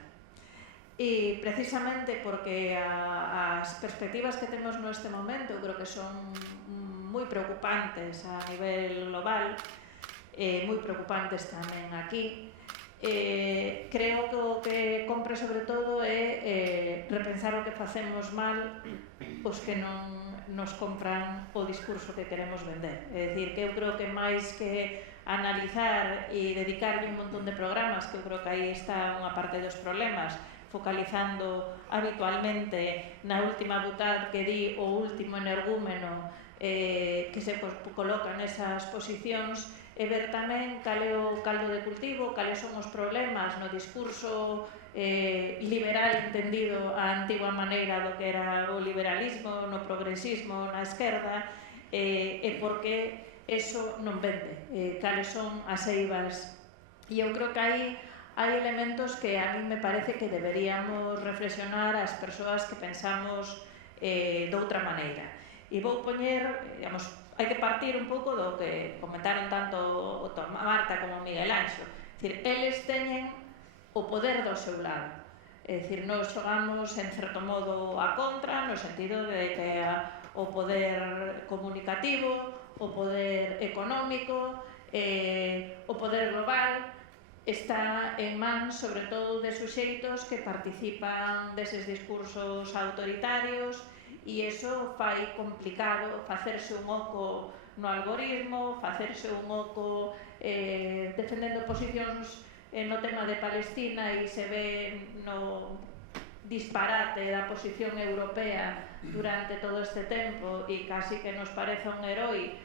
E precisamente porque as perspectivas que temos neste momento creo que son moi preocupantes a nivel global, moi preocupantes tamén aquí. Creo que o que compre sobre todo é repensar o que facemos mal os que non nos compran o discurso que queremos vender. É dicir, que eu creo que máis que analizar e dedicarlle un montón de programas, que eu creo que aí está unha parte dos problemas, focalizando habitualmente na última butad que di o último energúmeno que se coloca nesas posicións, e ver tamén cal é o caldo de cultivo, cales son os problemas no discurso liberal entendido a antigua maneira do que era o liberalismo, no progresismo, na esquerda, e por que eso non vende, cales son as eivas. E eu creo que hai elementos que a mí me parece que deberíamos reflexionar as persoas que pensamos doutra maneira. E vou poñer, digamos, hai que partir un pouco do que comentaron tanto o Marta como o Miguel Anxo. É dicir, eles teñen o poder do seu lado. É dicir, nós xogamos en certo modo a contra, no sentido de que o poder comunicativo, o poder económico, o poder global está en mans, sobre todo, de suxeitos que participan deses discursos autoritarios, e iso fai complicado facerse un oco no algoritmo, facerse un oco defendendo posicións no tema de Palestina, e se ve no disparate da posición europea durante todo este tempo, e casi que nos parece un heroi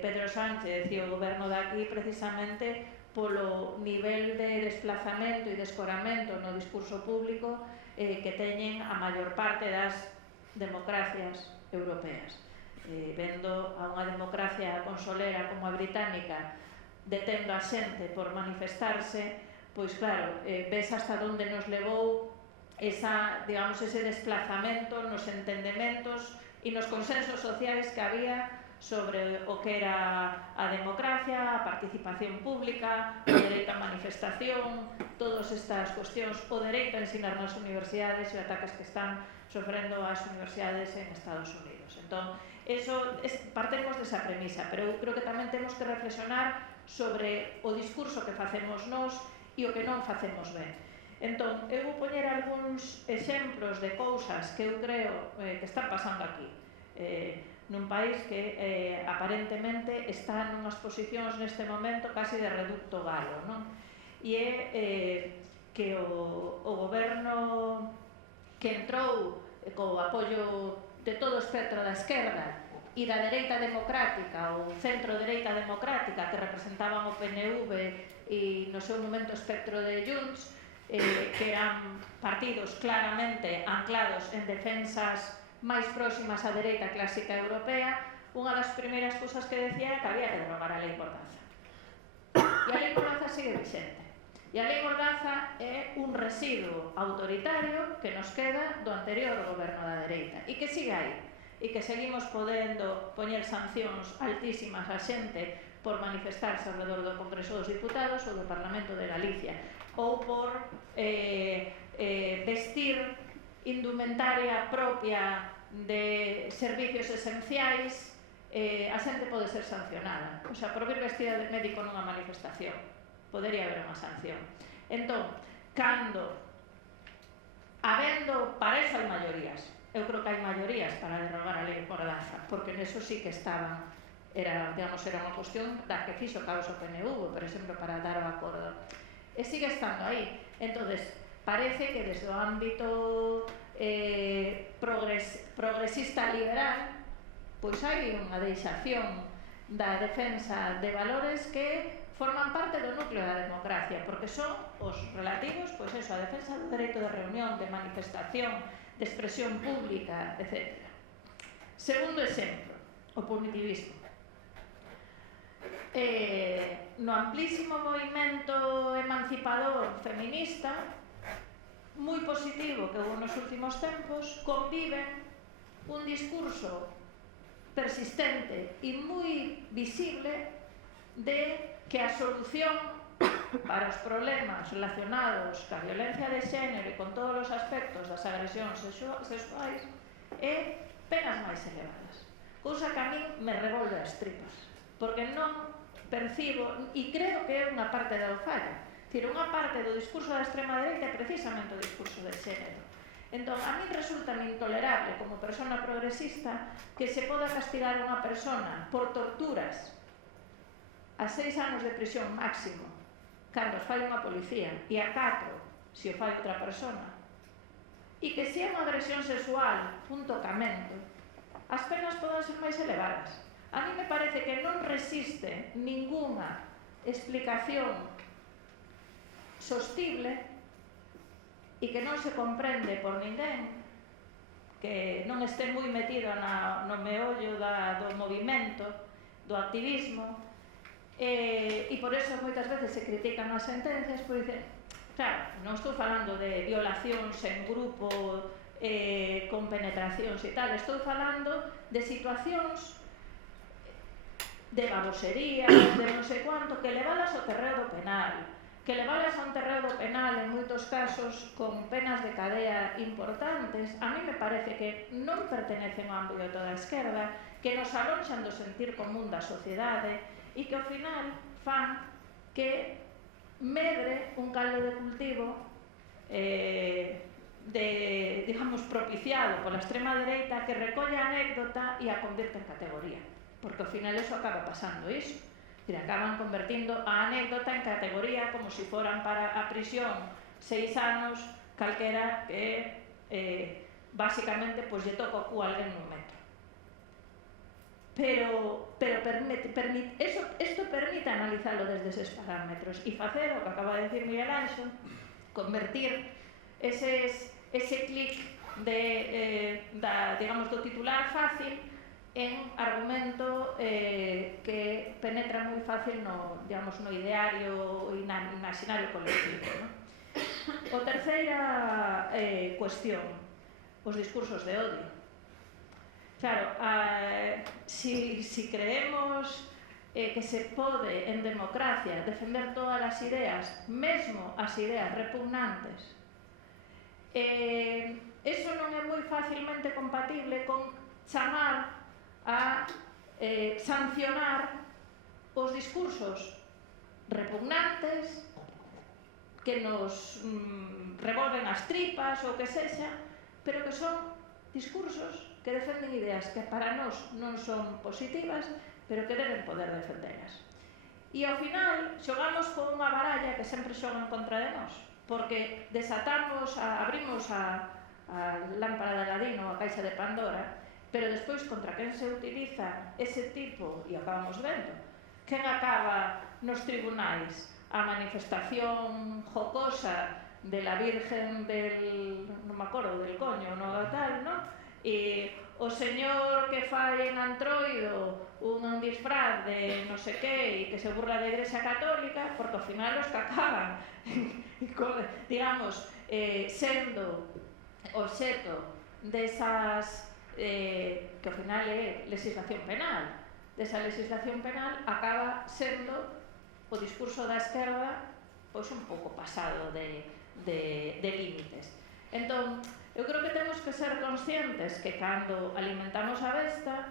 Pedro Sánchez e o goberno daqui, precisamente polo nivel de desplazamento e descoramento no discurso público que teñen a maior parte das democracias europeas. Vendo a unha democracia consolera como a británica detendo a xente por manifestarse, pois claro, ves hasta onde nos levou ese desplazamento nos entendementos e nos consensos sociais que había sobre o que era a democracia, a participación pública, o dereito a manifestación, todas estas cuestións, o dereito a ensinar nas universidades e ataques que están sofrendo as universidades en Estados Unidos. Entón, partimos desa premisa, pero eu creo que tamén temos que reflexionar sobre o discurso que facemos nós e o que non facemos ben. Entón, eu vou poñer algúns exemplos de cousas que eu creo que están pasando aquí. Nun país que aparentemente está nunhas posicións neste momento casi de reducto galo, non? E é que o goberno que entrou co apoio de todo o espectro da esquerda e da dereita democrática ou centro-dereita democrática que representaban o PNV e no seu momento o espectro de Junts, que eran partidos claramente anclados en defensas máis próximas á dereita clásica europea, unha das primeiras cousas que decía era que había que derogar a Lei Mordaza. E a Lei Mordaza sigue vixente. E a Lei Mordaza é un residuo autoritario que nos queda do anterior goberno da dereita e que sigue aí e que seguimos podendo poñer sancións altísimas a xente por manifestarse alrededor do Congreso dos Diputados ou do Parlamento de Galicia ou por vestir indumentaria propia de servicios esenciais, a xente pode ser sancionada. O sea, por vir vestida de médico nunha manifestación podería haber unha sanción. Entón, cando, habendo, para eso hai maiorías, eu creo que hai maiorías para derrogar a Lei Mordaza, porque neso sí que estaban, era unha cuestión da que fixo causa o PNV, por exemplo, para dar o acordo. E sigue estando aí. Entonces, parece que desde o ámbito progresista liberal, pois hai unha deixación da defensa de valores que forman parte do núcleo da democracia, porque son os relativos, pois eso, a defensa do dereito de reunión, de manifestación, de expresión pública, etc. Segundo exemplo, o punitivismo. No amplísimo movimento emancipador feminista, moi positivo que houve nos últimos tempos, convive un discurso persistente e moi visible de que a solución para os problemas relacionados ca violencia de xénero e con todos os aspectos das agresións sexuais é penas máis elevadas. Cousa que a min me revolve as tripas, porque non percibo, e creo que é unha parte da falla, unha parte do discurso da extrema dereita é precisamente o discurso de xénero. Entón, a min resulta intolerable como persona progresista que se poda castigar unha persona por torturas a 6 anos de prisión máximo cando os fai unha policía e a 4 se o fai outra persona, e que se é unha agresión sexual, un tocamento, as penas poden ser máis elevadas. A mí me parece que non resiste ningunha explicación sostible e que non se comprende por ninguén que non este moi metido no meollo do movimento, do activismo, e por eso moitas veces se critican as sentencias, por dizer, claro, non estou falando de violacións en grupo con penetracións e tal, estou falando de situacións de babosería, de non sei cuánto, que levalas ao terreo do penal, que levalas a un terreo do penal en moitos casos con penas de cadea importantes, a mí me parece que non pertenecen ao ámbito da esquerda, que nos alonxan do sentir común da sociedade e que ao final fan que medre un caldo de cultivo digamos, propiciado pola extrema dereita que recolle a anécdota e a convirte en categoría, porque ao final eso acaba pasando iso. Acaban convertindo a anécdota en categoría como se foran para a prisión 6 anos calquera que basicamente pois lle toca o cu a alguén nun metro. Pero isto permite analizalo desde eses parámetros e facer o que acaba de decir Miguel Anxo, convertir ese clic digamos, do titular fácil en argumento que penetra moi fácil no ideario e no imaginario colectivo, ¿no? O terceira cuestión, os discursos de odio. Claro, si creemos que se pode en democracia defender todas as ideas, mesmo as ideas repugnantes, eso non é moi facilmente compatible con chamar a sancionar os discursos repugnantes que nos revolven as tripas ou que sexa, pero que son discursos que defenden ideas que para nós non son positivas, pero que deben poder defendelas. E ao final xogamos con unha baralla que sempre xogan contra de nós, porque abrimos a lámpara de Aladino, a caixa de Pandora, pero despois contra quen se utiliza ese tipo, e acabamos vendo, quen acaba nos tribunais a manifestación jocosa de la Virgen del, non me acordo, del coño, no tal, non? E o señor que fai en Antroido un disfraz de non sei que e que se burla da Igrexa Católica, porque ao final os que acaban digamos, sendo obxeto desas que ao final é legislación penal, desa legislación penal acaba sendo o discurso da esquerda pois un pouco pasado de límites. Entón, eu creo que temos que ser conscientes que cando alimentamos a besta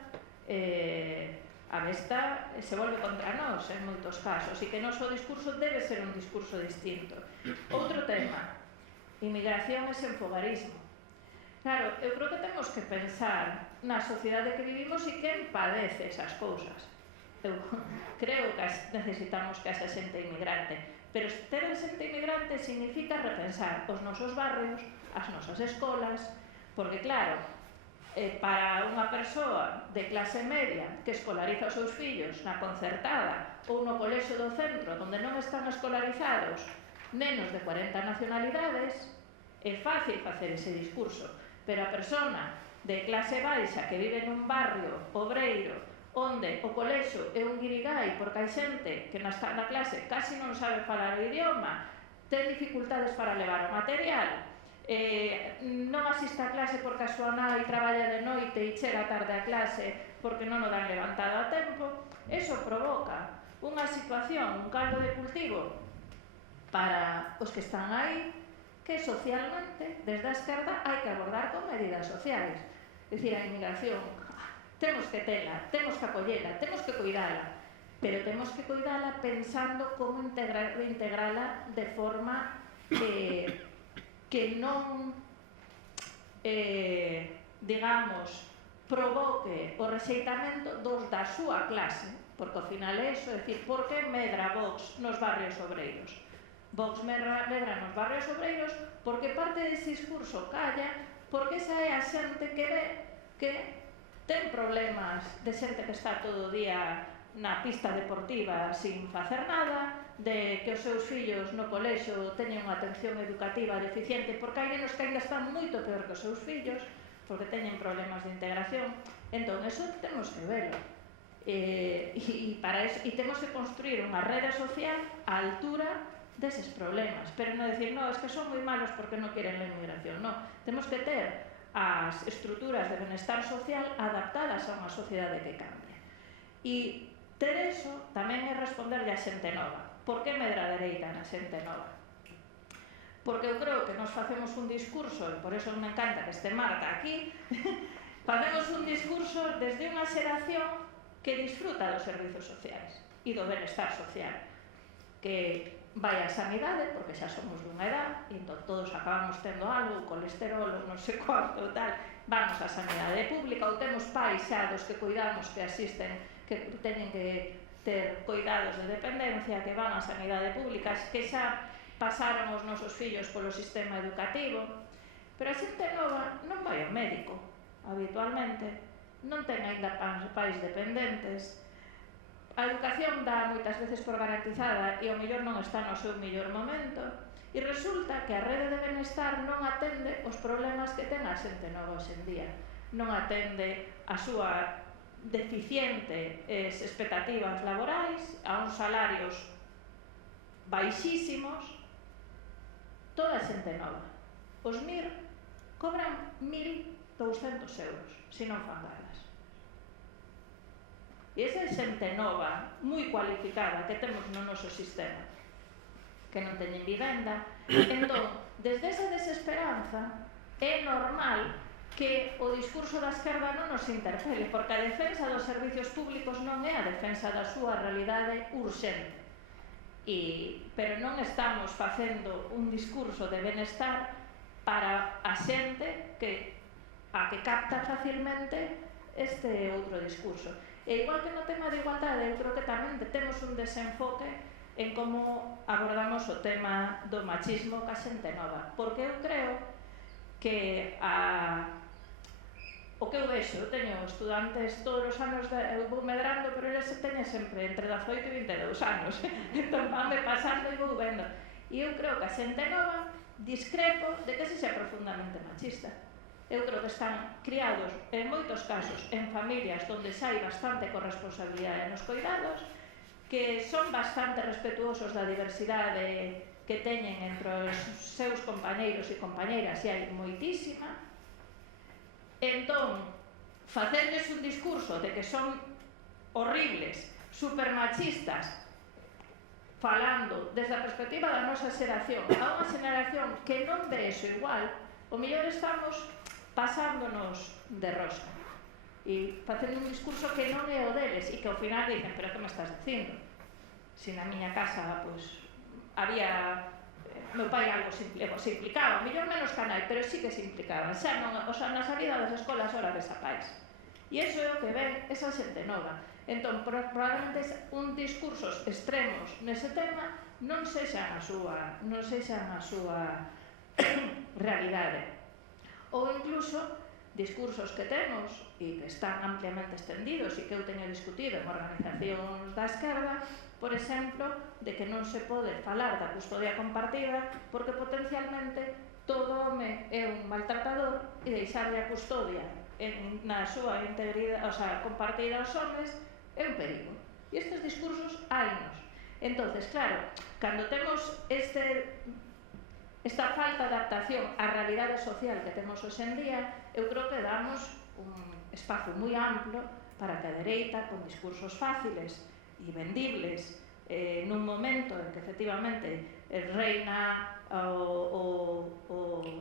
se volve contra nós en moitos casos e que o noso discurso debe ser un discurso distinto. Outro tema, inmigración e xenfogarismo. Claro, eu creo que temos que pensar na sociedade que vivimos e quen padece esas cousas. Eu creo que necesitamos que haxa xente inmigrante, pero ter xente inmigrante significa repensar os nosos barrios, as nosas escolas, porque claro, para unha persoa de clase media que escolariza os seus fillos na concertada ou no colexo do centro onde non están escolarizados nenos de 40 nacionalidades, é fácil facer ese discurso, pero a persona de clase baixa que vive nun barrio obreiro onde o colexo é un guirigay porque hai xente que na clase casi non sabe falar o idioma, ten dificultades para levar o material, non asiste a clase porque a súa nai traballa de noite e chega tarde a clase porque non o dan levantado a tempo, eso provoca unha situación, un caldo de cultivo para os que están aí que socialmente, desde a esquerda, hai que abordar con medidas sociais. É dicir, a inmigración, temos que tela, temos que acollela, temos que cuidala, pero temos que cuidala pensando como integrala de forma que non, digamos, provoque o rexeitamento dos da súa clase, porque ao final é iso, é dicir, por que medra Vox nos barrios obreiros? Vox medra nos barrios obreiros porque parte dese discurso calla, porque esa é a xente que ve que ten problemas de xente que está todo o día na pista deportiva sin facer nada, de que os seus fillos no colexo teñen unha atención educativa deficiente, porque hai nenos que ainda están moito peor que os seus fillos, porque teñen problemas de integración. Entón, eso temos que verlo. Para eso, temos que construir unha rede social á altura deses problemas, pero non decir, no, es que son moi malos porque non queren la inmigración, no. Temos que ter as estruturas de benestar social adaptadas a unha sociedade que cambia. E ter eso tamén é responderlle a xente nova. Por que medra a dereita na xente nova? Porque eu creo que nos facemos un discurso, e por eso me encanta que este Marta aquí, facemos un discurso desde unha xeración que disfruta dos servizos sociais e do benestar social, que vai á sanidade, porque xa somos dunha edad, e entón todos acabamos tendo algo, colesterol, non sei cuánto, tal, vamos á sanidade pública, ou temos pais xa dos que cuidamos, que asisten, que teñen que ter cuidados de dependencia, que van á sanidade pública, que xa pasaron os nosos fillos polo sistema educativo, pero a xente nova non vai ao médico, habitualmente, non ten aínda pais dependentes, a educación dá moitas veces por garantizada e ao mellor non está no seu mellor momento, e resulta que a rede de benestar non atende os problemas que ten a xente nova hoxe en día, non atende a súa deficientes expectativas laborais, a uns salarios baixísimos, toda a xente nova. Os MIR cobran 1.200 euros, se non fan galas. E esa xente nova, moi cualificada, que temos no noso sistema, que non teñen vivenda. Entón, desde esa desesperanza, é normal que o discurso da esquerda non nos interpele, porque a defensa dos servicios públicos non é a defensa da súa realidade urxente, pero non estamos facendo un discurso de benestar para a xente a que capta facilmente este outro discurso. E igual que no tema de igualdade, eu creo que tamén temos un desenfoque en como abordamos o tema do machismo ca xente nova, porque eu creo que o que eu vexo, eu teño estudantes todos os anos, eu vou medrando, pero eles teñen sempre entre 18 e 22 anos, entón vanme pasando e vou vendo. E eu creo que a xente nova discrepo de que se sea profundamente machista. Eu creo que están criados, en moitos casos, en familias onde xa hai bastante corresponsabilidade nos cuidados, que son bastante respetuosos da diversidade que teñen entre os seus compañeiros e compañeiras, e hai moitísima. Entón, facerles un discurso de que son horribles, supermachistas, falando desde a perspectiva da nosa xeración a unha xeración que non ve eso igual, o mellor estamos pasándonos de rosca e facendo un discurso que non é o deles e que ao final dicen, pero que me estás dicindo? Se na miña casa, pois, había meu pai algo se implicaba, mellor menos canai, pero sí que se implicaban, xa non, o sea, na salida das escolas hora ves a pais. E iso é o que ven esa xente nova. Entón, probablemente un discursos extremos nese tema non sexan a súa realidade. Ou incluso discursos que temos e que están ampliamente extendidos e que eu teño discutido en organizacións da esquerda, por exemplo, de que non se pode falar da custodia compartida porque potencialmente todo home é un maltratador e deixarle a custodia na súa integridade, o sea, compartida aos homes, é un perigo. E estes discursos hainos. Entonces, claro, cando temos esta falta de adaptación á realidade social que temos hoxe en día, eu creo que damos un espazo moi amplo para que a dereita, con discursos fáciles e vendibles, nun momento en que efectivamente reina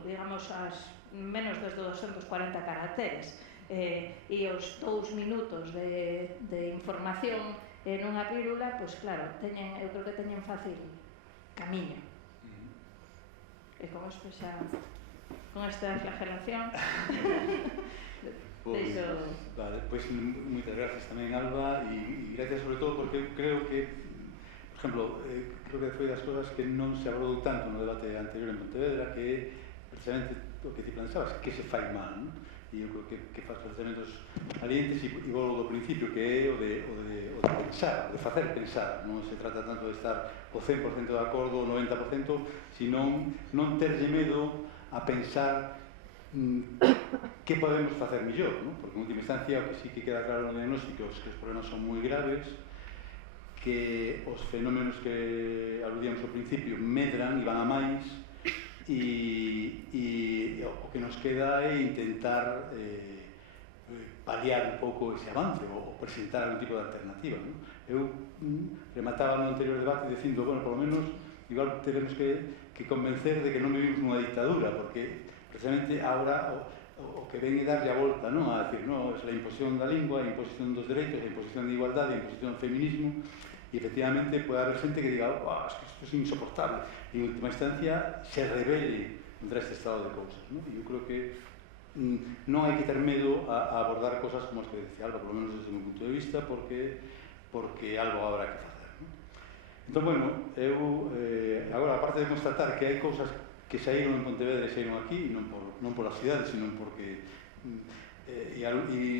digamos, as menos de 240 caracteres e os 2 minutos de información nunha pílula, pois claro, eu creo que teñen fácil camiño. E con isto xa, con esta flagelación, deixo... Vale, pois moitas gracias tamén, Alba, e gracias sobre todo porque eu creo que, por exemplo, creo que foi das cosas que non se abordou tanto no debate anterior en Pontevedra, que é precisamente o que ti pensabas, que se fai mal, non? E eu creo que faz planteamentos alientes e volvo do principio, que é o de pensar, de facer pensar. Non se trata tanto de estar o 100% de acordo, o 90%, senón non terlle medo a pensar que podemos facer mellor, non? Porque en última instancia o que sí que queda claro no diagnóstico é que os problemas son moi graves, que os fenómenos que aludíamos ao principio medran e van a máis, e o que nos queda é intentar paliar un pouco ese avance ou presentar algún tipo de alternativa, non? Eu remataba no anterior debate dicindo, bueno, por lo menos igual tenemos que convencer de que non vivimos nunha dictadura, porque precisamente agora o que ven é darlle a volta, non? A decir, non, é a imposición da lingua, a imposición dos dereitos, a imposición da igualdade, a imposición do feminismo, e efectivamente pode haber xente que diga, es que isto é insoportable, e en última instancia se rebele contra este estado de cousas, non? E eu creo que non hai que ter medo a abordar cosas como as que decía Alba, por lo menos desde o meu punto de vista, porque algo habrá que facer, non? Entón, bueno, eu agora, aparte de constatar que hai cousas que saíron en Pontevedra e saíron aquí, non pola cidade, sino porque e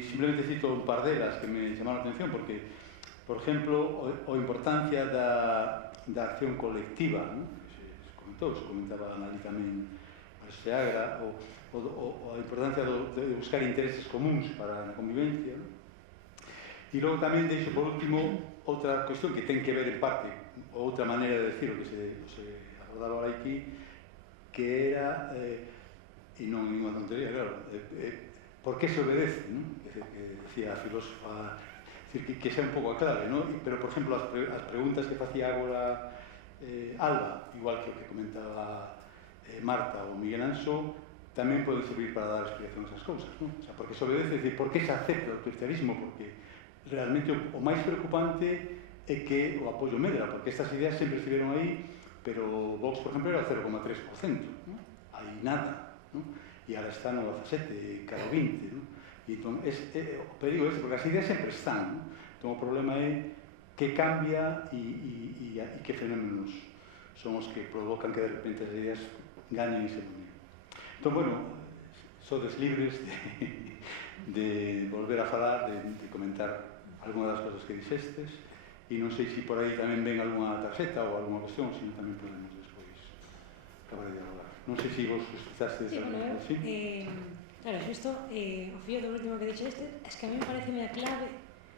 simplemente cito un par delas que me chamaron a atención, porque por exemplo, a importancia da acción colectiva, non? Se comentaba Anali tamén a Seagra, a importancia de buscar intereses comuns para a convivencia, non? E logo tamén deixo por último outra cuestión que ten que ver en parte, outra maneira de decir o que se abordaba aquí, que era, e non é unha tontería, claro, por que se obedece, non? Que decía a filósofa, que sea un pouco a clave, non? Pero, por exemplo, as preguntas que facía agora Alba, igual que o que comentaba Marta ou Miguel Anxo, tamén poden servir para dar explicación a esas cousas, non? O sea, porque se obedece, decir, por que se acepta o autoritarismo? Porque realmente o máis preocupante é que o apoio medra, porque estas ideas sempre estiveron aí, pero Vox, por exemplo, era o 0,3%, ¿no? Hai nada, ¿no? E ahora está no 17, cada 20, ¿no? E entón, o perigo é porque as ideas sempre están, ¿no? Entón, o problema é que cambia e que fenómenos son os que provocan que de repente as ideas ganen ese dominio. Entón, bueno, sodes libres de volver a falar, de comentar alguna das cosas que dixestes, e non sei se por aí tamén ven alguna tarxeta ou alguna cuestión, sino tamén podemos despois acabar de dialogar. Non sei se vos escuchaste Sí, bueno, ¿sí? Claro, xusto, o fío do último que dixeste, es que a mí me parece a clave,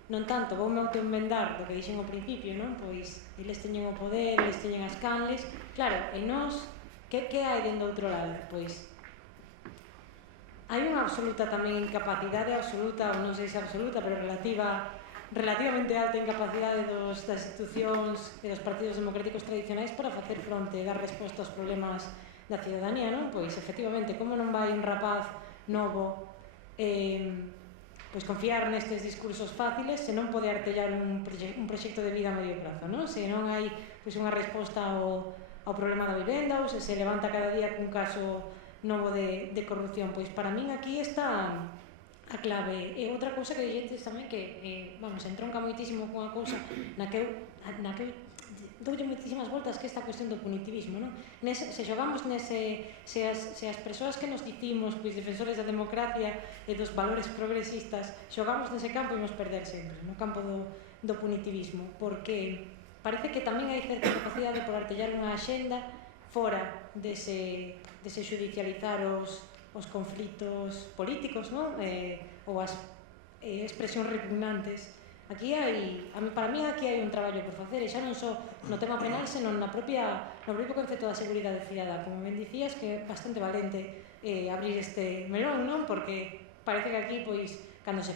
non tanto, voume autoenmendar do que dixen ao principio, non? Pois, eles teñen o poder, eles teñen as canles, claro, e nós, que hai dentro do outro lado? Pois, hai unha absoluta tamén incapacidade absoluta, ou non sei se absoluta, pero relativamente alta incapacidade das institucións e dos partidos democráticos tradicionais para facer fronte e dar resposta aos problemas da ciudadanía, non? Pois, efectivamente, como non vai un rapaz novo pois confiar nestes discursos fáciles se non pode artellar un proxecto de vida a medio prazo, non? Se non hai pois, unha resposta ao problema da vivenda ou se levanta cada día cun caso novo de corrupción. Pois para min aquí está a clave. E outra cousa que dixentes tamén que se entronca moitísimo con a cousa na que doulle moitísimas voltas, que esta cuestión do punitivismo, non? Se xogamos se as persoas que nos dicimos pois defensores da democracia e dos valores progresistas xogamos nese campo, imos perder sempre, no campo do punitivismo, porque parece que tamén hai certa capacidade por artellar unha axenda fora dese judicializar os conflitos políticos, non? Ou as expresións repugnantes. Aquí para mí aquí hai un traballo por facer, e xa non só no tema penal, senón no propio concepto da seguridade cidadá. Como ben dicías, que é bastante valente abrir este melón, non? Porque parece que aquí, pois, cando se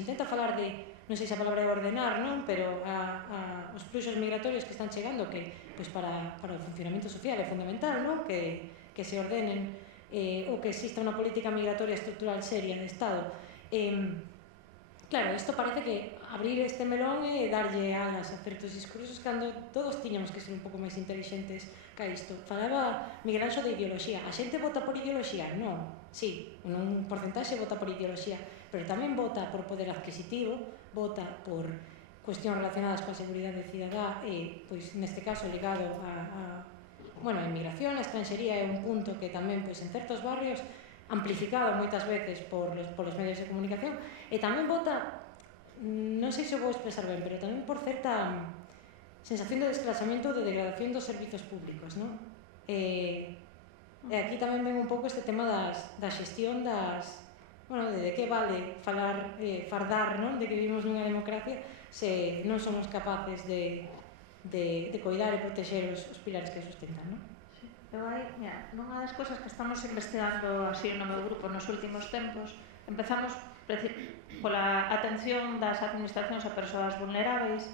intenta falar de, non sei se a palabra é ordenar, non? Pero os fluxos migratorios que están chegando, que pois para o funcionamento social é fundamental, non? Que se ordenen ou que exista unha política migratoria estructural seria de Estado. Claro, isto parece que abrir este melón e darlle alas a certos discursos cando todos tiñamos que ser un pouco máis inteligentes ca isto. Falaba Miguel Anxo de ideoloxía. A xente vota por ideoloxía? Non. Sí, un porcentaxe vota por ideoloxía, pero tamén vota por poder adquisitivo, vota por cuestións relacionadas coa seguridade cidadá e, pois, neste caso, ligado a inmigración, a estranxería é un punto que tamén, pois, en certos barrios amplificado moitas veces polos medios de comunicación, e tamén vota, non sei se o vou expresar ben, pero tamén por certa sensación de desclasamento, de degradación dos servizos públicos, non? E aquí tamén ven un pouco este tema da xestión de que vale fardar, non? De que vivimos nunha democracia se non somos capaces de coidar e proteger os pilares que sustentan, non? Nunha das cousas que estamos investigando así no meu grupo nos últimos tempos, empezamos pola atención das administracións a persoas vulneráveis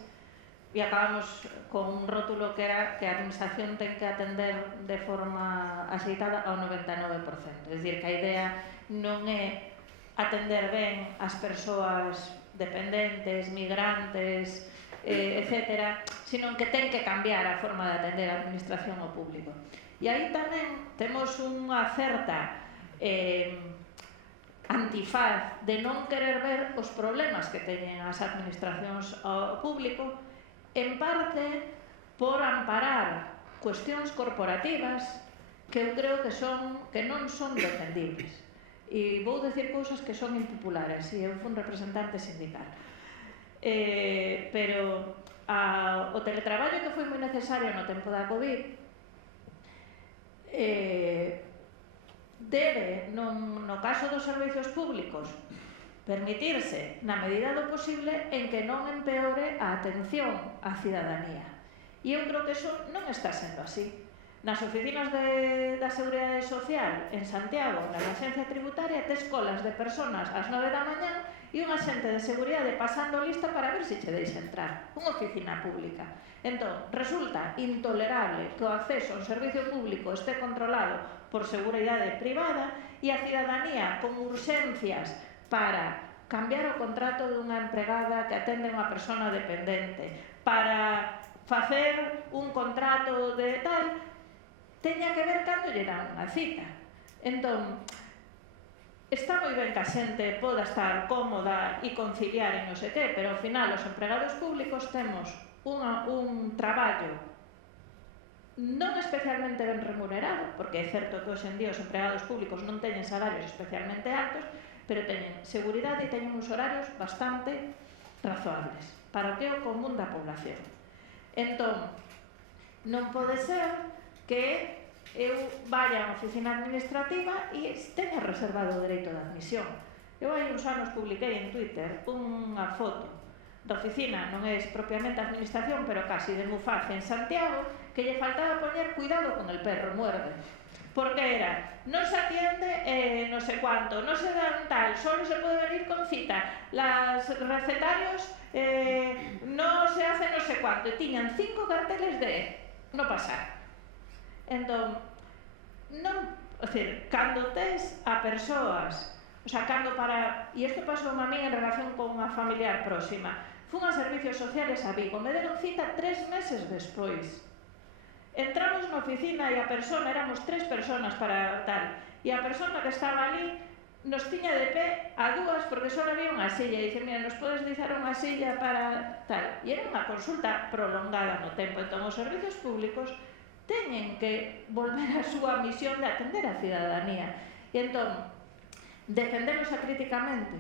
e acabamos con un rótulo que era que a administración ten que atender de forma axeitada ao 99%. É dicir, que a idea non é atender ben as persoas dependentes, migrantes, etc., sino que ten que cambiar a forma de atender a administración ao público. E aí tamén temos unha certa antifaz de non querer ver os problemas que teñen as administracións ao público, en parte por amparar cuestións corporativas que eu creo que non son defendibles. E vou dicir cousas que son impopulares, e eu fui un representante sindical. Pero o teletraballo que foi moi necesario no tempo da COVID debe, no caso dos servizos públicos, permitirse, na medida do posible, en que non empeore a atención á cidadanía. E eu creo que iso non está sendo así. Nas oficinas da Seguridade Social en Santiago, na Agencia Tributaria, tes colas de personas ás 9 da mañá e un axente de seguridade pasando lista para ver se che deixa entrar. Unha oficina pública. Entón, resulta intolerable que o acceso a un servicio público este controlado por seguridade privada e a cidadanía con urxencias para cambiar o contrato dunha empregada que atende unha persona dependente, para facer un contrato de tal, teña que ver cando lle dan unha cita. Entón, está moi ben que a xente poda estar cómoda e conciliar e non sei que, pero ao final os empregados públicos temos un traballo non especialmente ben remunerado, porque é certo que hoxe en día os empregados públicos non teñen salarios especialmente altos, pero teñen seguridade e teñen uns horarios bastante razoables para o que é o común da población. Entón, non pode ser que eu vaya a unha oficina administrativa e teña reservado o dereito de admisión. Eu hai uns anos publiquei en Twitter unha foto da oficina, non é propiamente administración, pero casi de Muface en Santiago, que lle faltaba poñer cuidado con el perro muerde. Porque era, non se atiende non sei cuánto, non se dan tal, solo se pode venir con cita, los recetarios non se hace non sei cuánto, e tiñan 5 carteles de non pasar. Entón, non, é dicir, cando tes a persoas, o sea, cando para, e isto pasou a mí en relación con unha familiar próxima, fun a servicios sociales a Vigo, me deron cita 3 meses despois. Entramos na oficina e a persona, éramos 3 personas para tal, e a persona que estaba ali nos tiña de pé a 2 porque só había unha silla, e dice, mira, nos podes dizar unha silla para tal, e era unha consulta prolongada no tempo. Entón, os servicios públicos teñen que volver a súa misión de atender a cidadanía, e entón, defendelos acríticamente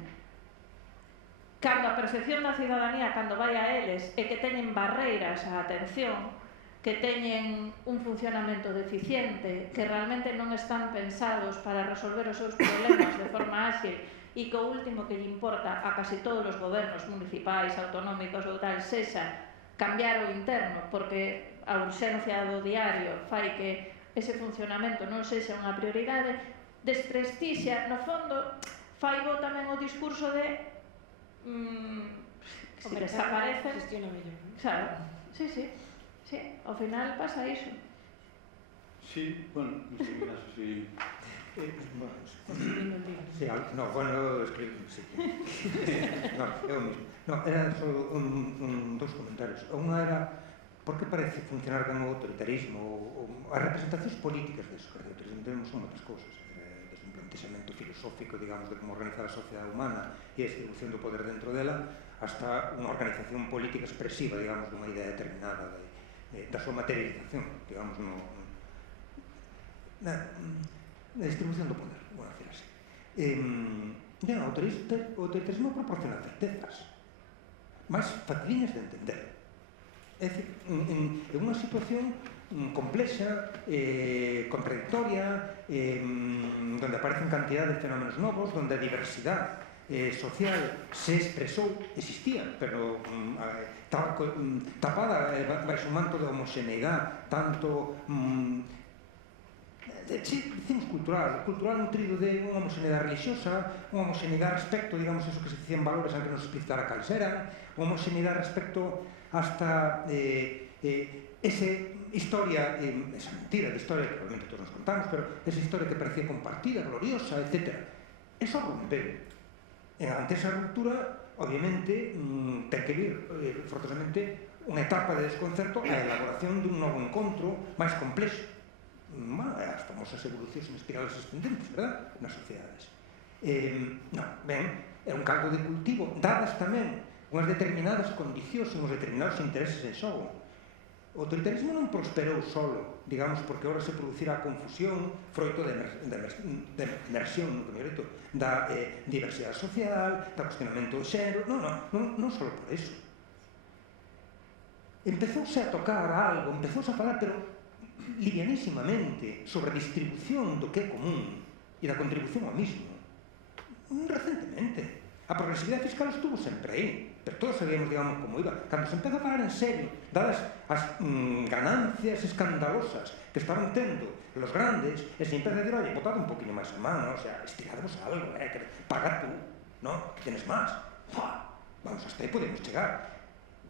cando a percepción da cidadanía, cando vai a eles, é que teñen barreiras á atención, que teñen un funcionamento deficiente, que realmente non están pensados para resolver os seus problemas de forma áxil e que o último que lle importa a casi todos os gobernos municipais, autonómicos ou tal, sexa cambiar o interno, porque a urxencia do diario fai que ese funcionamento non sexa unha prioridade, desprestixia, no fondo, fai bo tamén o discurso de O mercado desaparecen. gestiona mellor. Claro, sí, sí. Sí, ao final pasa iso. Sí, bueno, no sei, caso, sí. Sí, no, bueno, escribo, sí. No, é o mismo. No, era só dos comentarios. Unha era, por que parece funcionar ben o autoritarismo ou as representacións políticas deso, que o autoritarismo son outras cousas, desde un plantexamento filosófico, digamos, de como organizar a sociedade humana e a distribución do poder dentro dela, hasta unha organización política expresiva, digamos, dunha idea determinada da súa materialización, digamos, na distribución do poder, vou decir así. O autoritarismo proporciona certezas máis faciliñas de entender. É dicir, en unha situación complexa, contradictoria, donde aparecen cantidad de fenómenos novos, donde a diversidade social se expresou, existía, pero estaba tapada baixo un manto de homoxeneidade, tanto decimos cultural nutrido de unha homoxeneidade religiosa, unha homoxeneidade respecto, digamos, eso que se dicían valores aunque non se explicitara cales eran, unha homoxeneidade respecto hasta esa historia, esa mentira de historia que probablemente todos nos contamos, pero esa historia que parecía compartida, gloriosa, etc. Eso rompeu. Ante esa ruptura, obviamente, ten que vir forzosamente unha etapa de desconcerto a elaboración dun novo encontro máis complexo. As famosas evolucións en espirales ascendentes, verdad? Nas sociedades. Non, ben, é un caldo de cultivo, dadas tamén unhas determinadas condicións, unhos determinados intereses en xogo. O autoritarismo non prosperou solo, digamos, porque ahora se producirá a confusión froito de emersión, no que me reto, da diversidade social, da cuestionamento do xénero, non só por eso. Empezouse a tocar algo, empezouse a falar, pero livianísimamente, sobre a distribución do que é común e da contribución ao mismo. Recentemente. A progresividade fiscal estuvo sempre aí, pero todos sabíamos, digamos, como iba. Cando se empeza a falar en serio, dadas as ganancias escandalosas que estaban tendo los grandes, e se empeza a decir, oye, botad un poquinho máis a mano, o sea, estiradvos algo, que paga tú, ¿no? Que tienes máis. Vamos, hasta aí podemos chegar.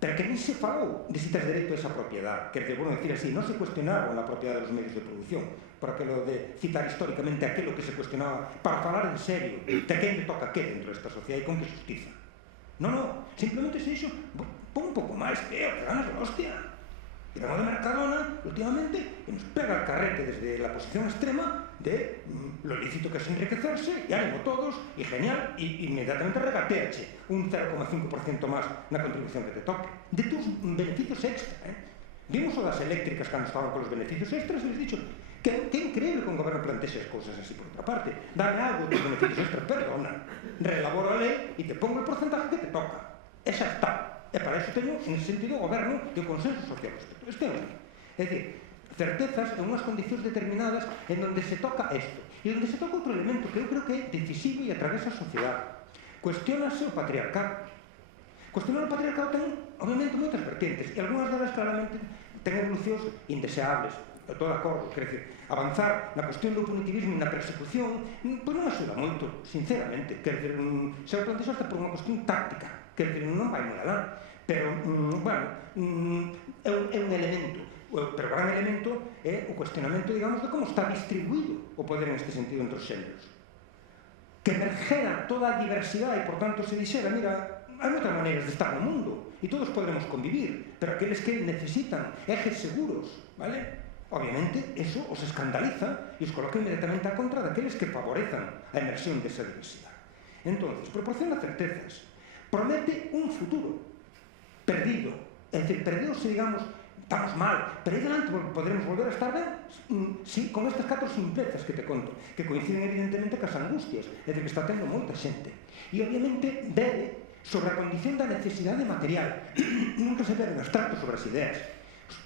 pero que nin se falou de si tes dereito a esa propiedade. Quer dizer, bueno, decir así, non se cuestionaron a propiedade dos medios de produción, por aquilo de citar históricamente aquilo que se cuestionaba, para falar en serio de quen le toca que dentro desta sociedade e con que justiza. Non, simplemente se dixo, pon un pouco máis, que ganas de hostia. E vamos de Mercadona, últimamente, que nos pega el carrete desde la posición extrema de lo lícito que es enriquecerse, y ánimo todos, y genial, y inmediatamente regateache un 0,5% máis na contribución que te toque, de tus beneficios extra. Vimos o das eléctricas cando estaban con os beneficios extras, e les dicho que increíble que un goberno plantexe as cousas así. Por outra parte, dame algo dos beneficios extras, perdona, relaboro a lei e te pongo el porcentaje que te toca. Esa está. E para iso teño, en ese sentido, o goberno e o consenso social respecto. Este é o mismo. É dicir, certezas en unhas condicións determinadas en donde se toca isto. E onde se toca outro elemento que eu creo que é decisivo e atravesa a sociedade. Cuestiónase o patriarcado. Cuestionar o patriarcado ten, obviamente, moitas vertientes. E algunhas delas, claramente, ten evolucións indeseables. Estou de acordo, quer dizer, avanzar na cuestión do punitivismo e na persecución, pois non axuda moito, sinceramente. Quer dizer, se o plantexo hasta por unha cuestión táctica. Quer dizer, non vai moi alá. Pero, bueno, é un elemento. Pero o gran elemento é o cuestionamento, digamos, de como está distribuído o poder neste sentido entre os xéneros. Que emergera toda a diversidade e, por tanto, se dixera, mira, hai moitas maneiras de estar no mundo e todos podemos convivir, pero aqueles que necesitan ejes seguros, vale? Obviamente, eso os escandaliza e os coloca inmediatamente a contra daqueles que favorezan a emersión desa diversidade. Entón, proporciona certezas, promete un futuro perdido, é dicir, perdeuse, digamos, estamos mal, pero aí delante podremos volver a estar ben, sí, con estas 4 simplezas que te conto, que coinciden evidentemente cas angustias, é dicir, que está tendo moita xente. E obviamente bebe sobre a condición da necesidade material, nunca se bebe en abstracto sobre as ideas.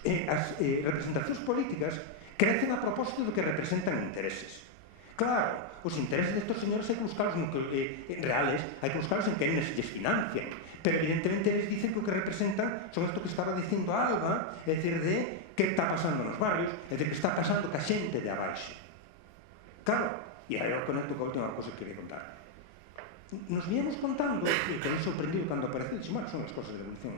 As representacións políticas crecen a propósito do que representan intereses. Claro, os intereses destos señores hai que buscarlos reales, hai que buscarlos en que eles lles financian, pero evidentemente eles dicen que o que representan son isto que estaba dicindo Alba, é dicir, de que está pasando nos barrios, é dicir, que está pasando ca xente de abaixo. Claro, e aí eu conecto coa última cosa que queria contar. Nos víamos contando, e quedei sorprendido cando apareceu, bueno, son as cosas de evolución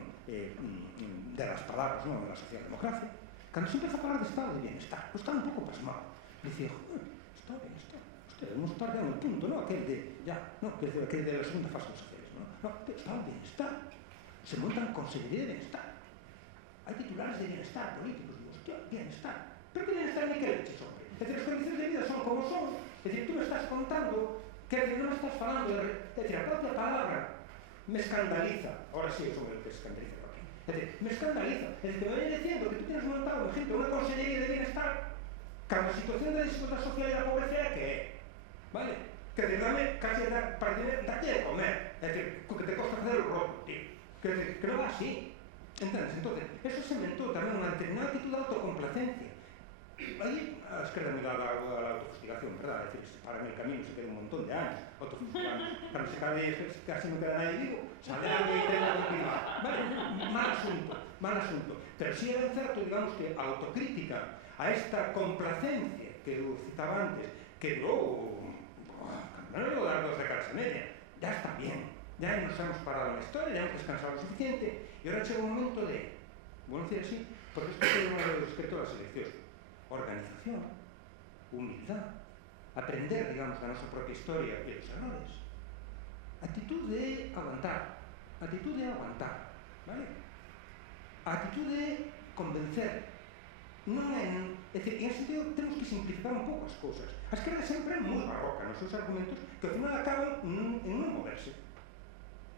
de las palabras, non, de la socialdemocracia, cando se empeza a falar de estado de bienestar, eu estaba un pouco pasmado. Dicía, estado de bienestar, debemos estar ya en el punto, ¿no? Aquel de, ya, no, aquel de la segunda fase de los sociales, ¿no? No, estado de bienestar, se montan consejería de bienestar, hay titulares de bienestar políticos, digo, hostia, bienestar, pero ¿qué bienestar ni qué leches, hombre? Es decir, las condiciones de vida son como son, es decir, tú me estás contando que no me estás falando de, es decir, la propia palabra me escandaliza, ahora sí, eso me escandaliza aquí, es decir, me escandaliza, es decir, que me vayan diciendo que tú tienes montado, por ejemplo, una consejería de bienestar, cada situación de desigualdad social y la pobreza era que é, vale? Que te dame casi para darte de comer, es decir, que te costa hacer el roto, tío, que non va así, entendes? Entonces, eso se inventó tamén unha determinada actitud de autocomplacencia. Aí a esquerda me dá a la autofustigación, verdad? Es decir, para en el camino se queda un montón de años autofustigando. Cuando se cae, casi no queda nadie vivo, sale algo y intenta continuar. Vale, mal asunto. Pero sí era certo, digamos, que a autocrítica a esta complacencia que eu citaba antes, que durou, non é dar 2 décadas e media, ya está bien, ya nos hemos parado na historia, ya hemos descansado lo suficiente, e agora chega un momento de, bueno, decir así, porque isto é unha de respecto ás eleccións, organización, humildad, aprender, digamos, da nosa propia historia e dos errores, actitud de aguantar, vale? A actitud de convencer, non é, é dicir, en ese sentido temos que simplificar un pouco as cousas. A esquerda sempre é moi barroca nos seus argumentos que ao final acaban en non moverse.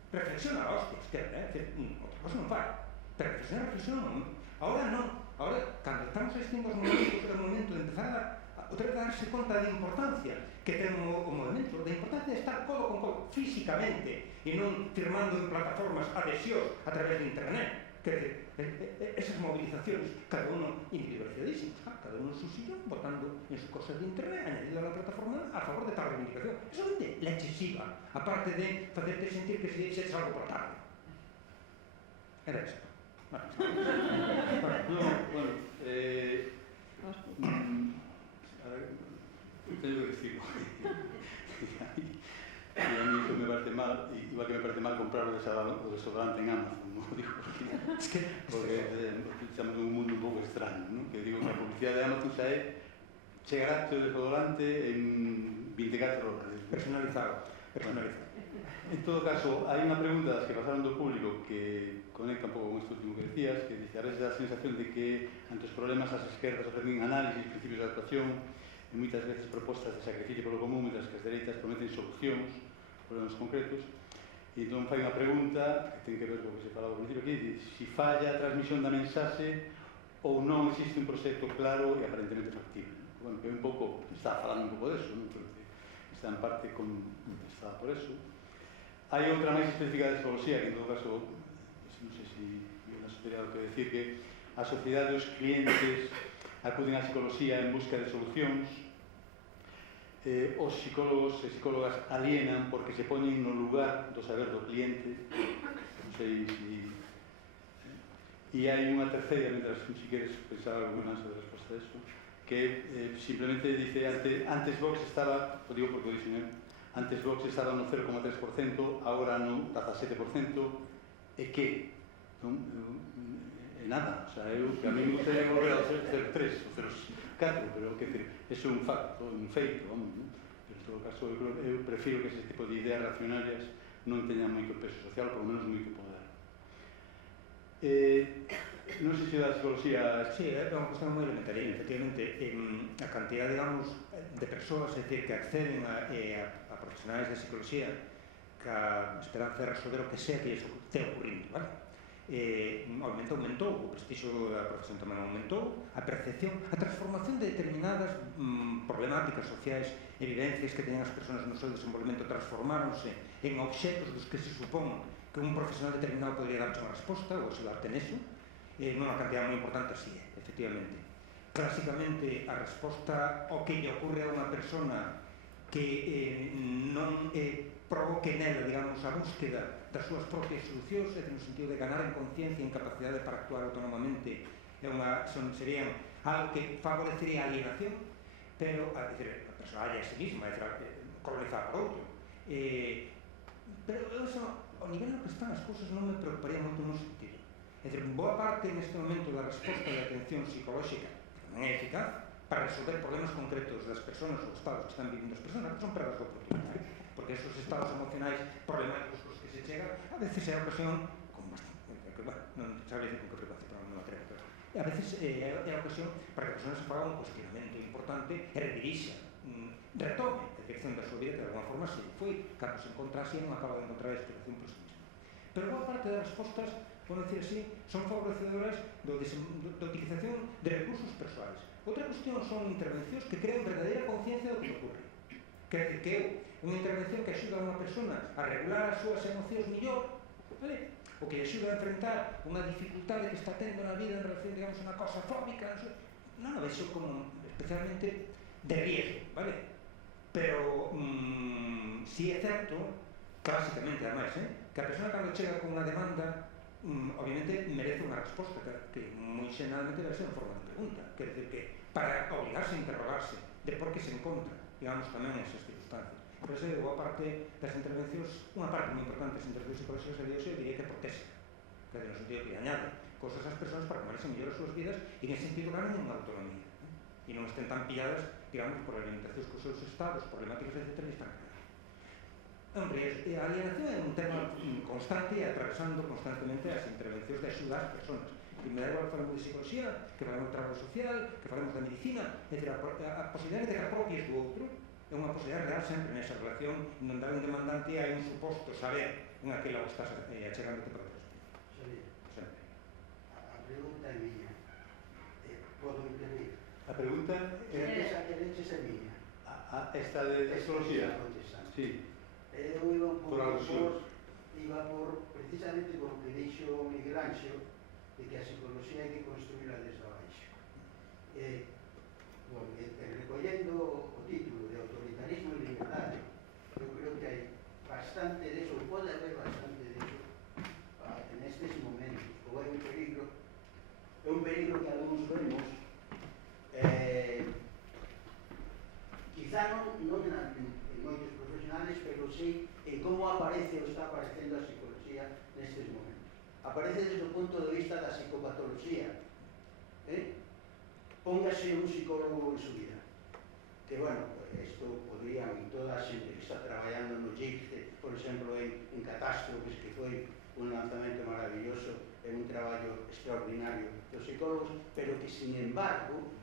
Reflexiona a hostia, esquerda, é dicir, outra cosa non fai, pero reflexiona non. Ahora non, ahora, cando estamos asistindo aos momentos, é o momento de empezar a outra vez a darse conta da importancia que ten o movimento, da importancia de estar codo con codo, físicamente, e non firmando en plataformas adhesións a través de internet. Quer dizer, esas movilizaciones, cada uno individualizadísimos, cada uno en su sillón, votando en su cosa de internet, añadido a la plataforma a favor de tal reivindicación. Eso es de la excesiva, aparte de hacerte sentir que si es algo por tarde. Era eso. Bueno, a ver, tengo que decirlo. Y a mí eso me parece mal. mal, igual que me parece mal comprar o desodorante en Amazon, non digo porque estamos en un mundo un pouco extraño, non? Que digo que a publicidade de Amazon xa é chegará o desodorante en 24 horas. Personalizado. En todo caso, hai unha pregunta das que pasaron do público que conecta un pouco con isto último que decías, que dice, a veces dá a sensación de que ante os problemas as esquerdas ofrecen análisis, principios de actuación e moitas veces propostas de sacrificio polo común, mientras que as dereitas prometen solucións, problemas concretos. E entón fai unha pregunta que ten que ver co que se falaba ao principio, que dice si falla a transmisión da mensaxe ou non existe un proxecto claro e aparentemente factible. Bueno, que un pouco, está falando un pouco deso, non? Pero está en parte contestada por eso. Hai outra máis específica de psicología, que en todo caso, non sei se na sociedade o que decir, que a sociedade dos clientes acuden á psicología en busca de solucións, os psicólogos e psicólogas alienan porque se poñen no lugar do saber do cliente, non sei se... E hai unha terceira, mentras si queres pensar alguna sobre a resposta a eso, que simplemente dice, antes Vox estaba, o digo porque o dixen, antes Vox estaba no 0,3%, agora no 17%, e que? Non? E nada, o sea, a mí me gustaría volver ao 0,3, o 0,4, pero, que decir, eso é un facto, un feito, vamos, non? Pero en todo caso, eu prefiro que ese tipo de ideas racionarias non teñan moito peso social, por lo menos moito poder. Non sei se da psicología... Sí, é unha cuestión moi elementaria, efectivamente, a cantidad, digamos, de persoas, é dicir, que acceden a profesionais de psicología que a esperanza de resolver o que sea que este ocurrindo, vale? Aumentou, o prestixio da profesión tamén aumentou, a percepción, a transformación de determinadas problemáticas sociais, evidencias que teñen as persoas no seu desenvolvemento transformáronse en obxectos dos que se supón que un profesional determinado podría darche unha resposta ou axudarte neso, nunha cantidad moi importante, así é, efectivamente. Clásicamente, a resposta ao que lle ocurre a unha persona que non provoque nela, digamos, a búsqueda das súas propias solucións, no sentido de ganar en conciencia e en capacidade para actuar autonomamente, serían algo que favorecería a alienación, pero, a persona halla a sí misma, colonizada por outro. Pero eso, ao nivel no que están as cousas, non me preocuparía moito no sentido. É dicir, boa parte neste momento da resposta de atención psicolóxica, que non é eficaz, para resolver problemas concretos das persoas ou estados que están vivindo as persoas, que son perdas de oportunidade, porque esos estados emocionais problemáticos cos que se chega, a veces é a ocasión, con bastante, bueno, non sabría decir con que frecuencia, pero non atrevo, pero a veces é a ocasión para que a persona se faga un cuestionamento importante e redirixa, retome a dirección da súa vida que de alguma forma se foi, cando se encontrase e non acaba de encontrar a explicación por sí mesmo. Pero boa parte das respostas, por decir así, son favorecedoras da utilización de recursos persoais. Outra cuestión son intervencións que crean verdadeira conciencia do que ocurre. Quer dizer que unha intervención que axuda a unha persona a regular as súas emocións millor, vale? O que axuda a enfrentar unha dificultade que está tendo na vida en relación, digamos, a unha cosa fóbica, non o vexo como especialmente de riesgo, vale? Pero si é certo, clásicamente, ademais, que a persona cando chega con unha demanda, obviamente merece unha resposta que moi xenalmente debe ser en forma de pregunta, quer dizer que para obligarse a interrogarse de por que se encontra, digamos, tamén esas circunstancias. Por eso, boa parte das intervencións, unha parte moi importante das intervencións psicolóxicas de Dios, eu diría que protésica, que no sentido que añade cosas ás persoas para tomarse mellor as súas vidas e en ese sentido ganan unha autonomía, e non estén tan pilladas, digamos, por alimentacións cos seus estados, problemáticas, etc. e están creadas. Hombre, a alienación é un tema constante e atravesando constantemente as intervencións de axuda ás persoas. E me da igual que falamos de psicología, que falamos de traballo social, que falamos da medicina, etc. A posibilidade de que te apropies do outro é unha posibilidade real sempre nesa relación onde hai un demandante e hai un suposto saber en aquela que estás achegándote para responder. Sempre. A pregunta é miña. Podo intervir? A pregunta é... Esa que leches é miña. Esta de psicología? Sí. Eu iba un pouco por precisamente por que dixo Miguel Ángel de que a psicología hai que construíla desde abaixo. Recollendo o título de autoritarismo e liberdade, eu creo que hai bastante de eso, pode haber bastante de eso nestes momentos, ou é un peligro que algúns vemos, quizá non en moitos profesionales, pero sei en como aparece ou está aparecendo a psicología nestes momentos. Aparece desde o punto de vista da psicopatología. Póngase un psicólogo en su vida. Que, bueno, isto podrían, toda a xente que está traballando no GIPCE, por exemplo, en Catástrofes, que foi un lanzamento maravilloso, é un traballo extraordinario dos psicólogos, pero que, sin embargo,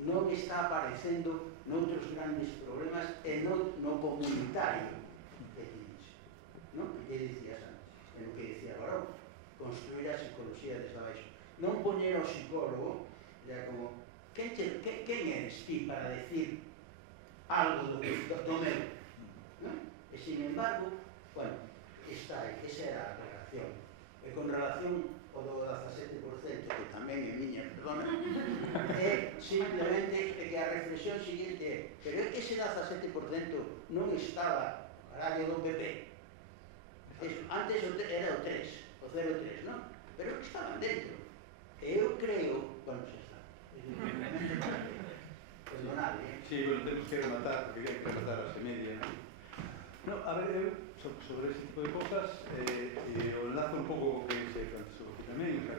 non está aparecendo noutros grandes problemas e no comunitario que ti dixe, non? Que te dicías antes, en o que dicía Barón, construir a psicología desde abaixo. Non poñer ao psicólogo, ya como, quen eres ti para decir algo do meu? Non? E, sin embargo, bueno, está aí, esa era a relación. E con relación ao do 17%, que tamén é miña, perdona, é simplemente que a reflexión seguinte é, pero é que ese 17% non estaba carallo do PP. Antes era o 3, o 0,3, non? Pero que estaban dentro. E eu creo, bueno, xa está. Perdonade, Sí, bueno, tenemos que rematar, porque hay que rematar a las media. No, a ver, sobre ese tipo de cosas, o enlazo un pouco que se planteou aquí tamén, o sea,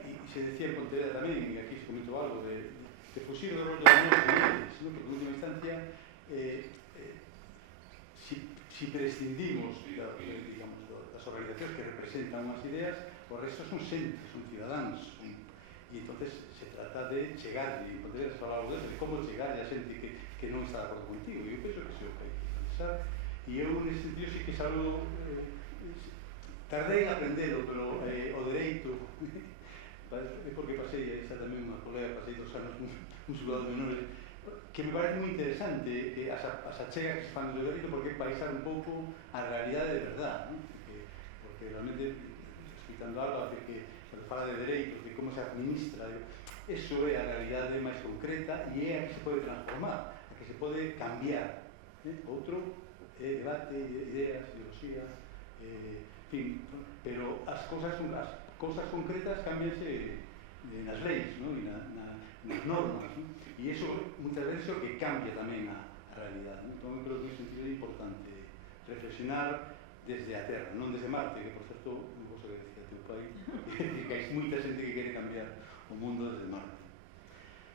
y se decía en Pontevedra tamén, y aquí se comentó algo, de fusir o rol dos menores líderes, ¿no? Porque en última instancia, si prescindimos, digamos, das organizacións que representan unhas ideas, o resto son xentes, son cidadáns, e entonces se trata de chegarlle, poderes falar algo de como chegarlle a xente que non está de acordo contigo, e eu penso que é o que hai que pensar, e eu nesse sentido sí que salgo, tardei en aprendelo, pero o dereito, é porque pasei, esa tamén unha colega, pasei 2 anos un xulgado de menores, que me parece moi interesante que as achegas que se fan do dereito, porque paisar un pouco a realidade de verdad, ¿no? Porque realmente, escritando algo, hace que quando fala de dereitos, de como se administra, eso é a realidade máis concreta e é a que se pode transformar, a que se pode cambiar. Outro é debate, ideas, ideoloxía, en fin, pero as cousas concretas cambianse nas leis, ¿no? E nas normas, ¿no? E iso muchas veces é o que cambia tamén a realidade, ¿no? Entón, eu creo que é un sentido importante reflexionar desde a Terra, non desde Marte, que, por certo, non vos que decía teu pai, que hai moita xente que quere cambiar o mundo desde Marte.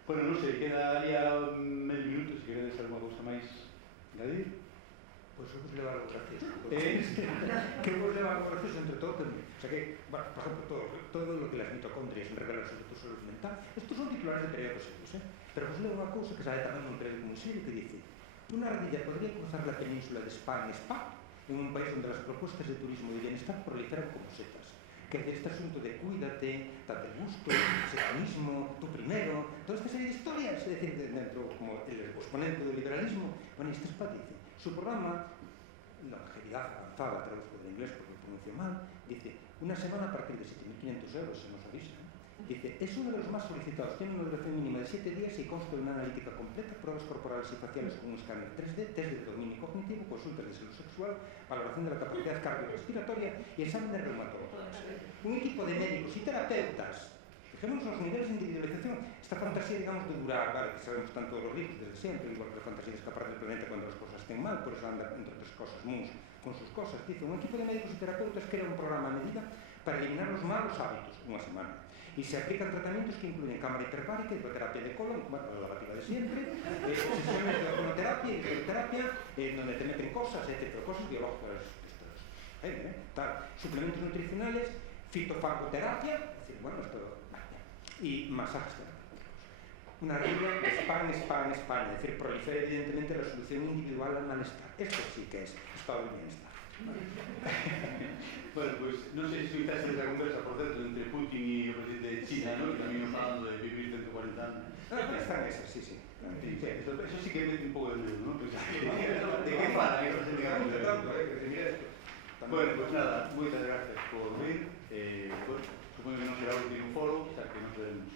Bueno, non sei, queda ali a medio minuto, se queredes alguma cousa máis engadir. Pois eu vos levar algo gracioso. Que vos levar algo gracioso, entre todo, que, o sea que, bueno, por ejemplo, todo lo que las mitocondrias revelan sobre tu salud mental, estos son titulares de periódicos serios, pero vos leo unha cousa que sabe tamén un periódico moi serio que dice: una ardilla podría cruzar la península de Spa en un país donde las propuestas de turismo y bienestar proliferan como setas. Que de este asunto de cuídate, date gusto, satanismo, tú primero, toda esta serie de historias, es decir, dentro como el exponente del liberalismo, bueno, este Spa dice, su programa, longevidad avanzada, traduzco del inglés porque lo pronuncio mal, dice, una semana a partir de 7.500 euros, se nos avisa. Dice, es uno de los más solicitados, tiene una duración mínima de 7 días y consta de una analítica completa, pruebas corporales y faciales con un escáner 3D, test de dominio cognitivo, consultas de salud sexual, valoración de la capacidad cardiorrespiratoria y examen de reumatologías. Un equipo de médicos y terapeutas, fijémonos los niveles de individualización, esta fantasía, digamos, de durar, vale, que sabemos tanto los libros desde siempre, igual que la fantasía de escapar del planeta cuando las cosas estén mal, por eso anda, entre otras cosas, Mus con sus cosas. Dice, un equipo de médicos y terapeutas crea un programa a medida para eliminar los malos hábitos, una semana. Y se aplican tratamientos que incluyen cámara hiperbárica, hidroterapia de colon, bueno, la relativa de siempre, sesiones de hormonoterapia y hidroterapia, donde te meten cosas, etc., cosas biológicas, tal, suplementos nutricionales, fitofarmacoterapia, es decir, bueno, esto, y masajes terapéuticos. Una regla de España, es decir, prolifera evidentemente la solución individual al malestar. Esto sí que es estado de bienestar. Bueno, pues non sei se escuchaste esa conversa, por certo, entre Putin e o presidente de China, ¿no? Que tamén nos falando de vivir 140 anos. Están esas, sí. Eso sí que mete un pouco de medo, ¿no? Pues, ¿de qué fala que se diga? Bueno, pues nada, moitas gracias por vir. Bueno, supongo que non será o último foro, o sea que nos veremos.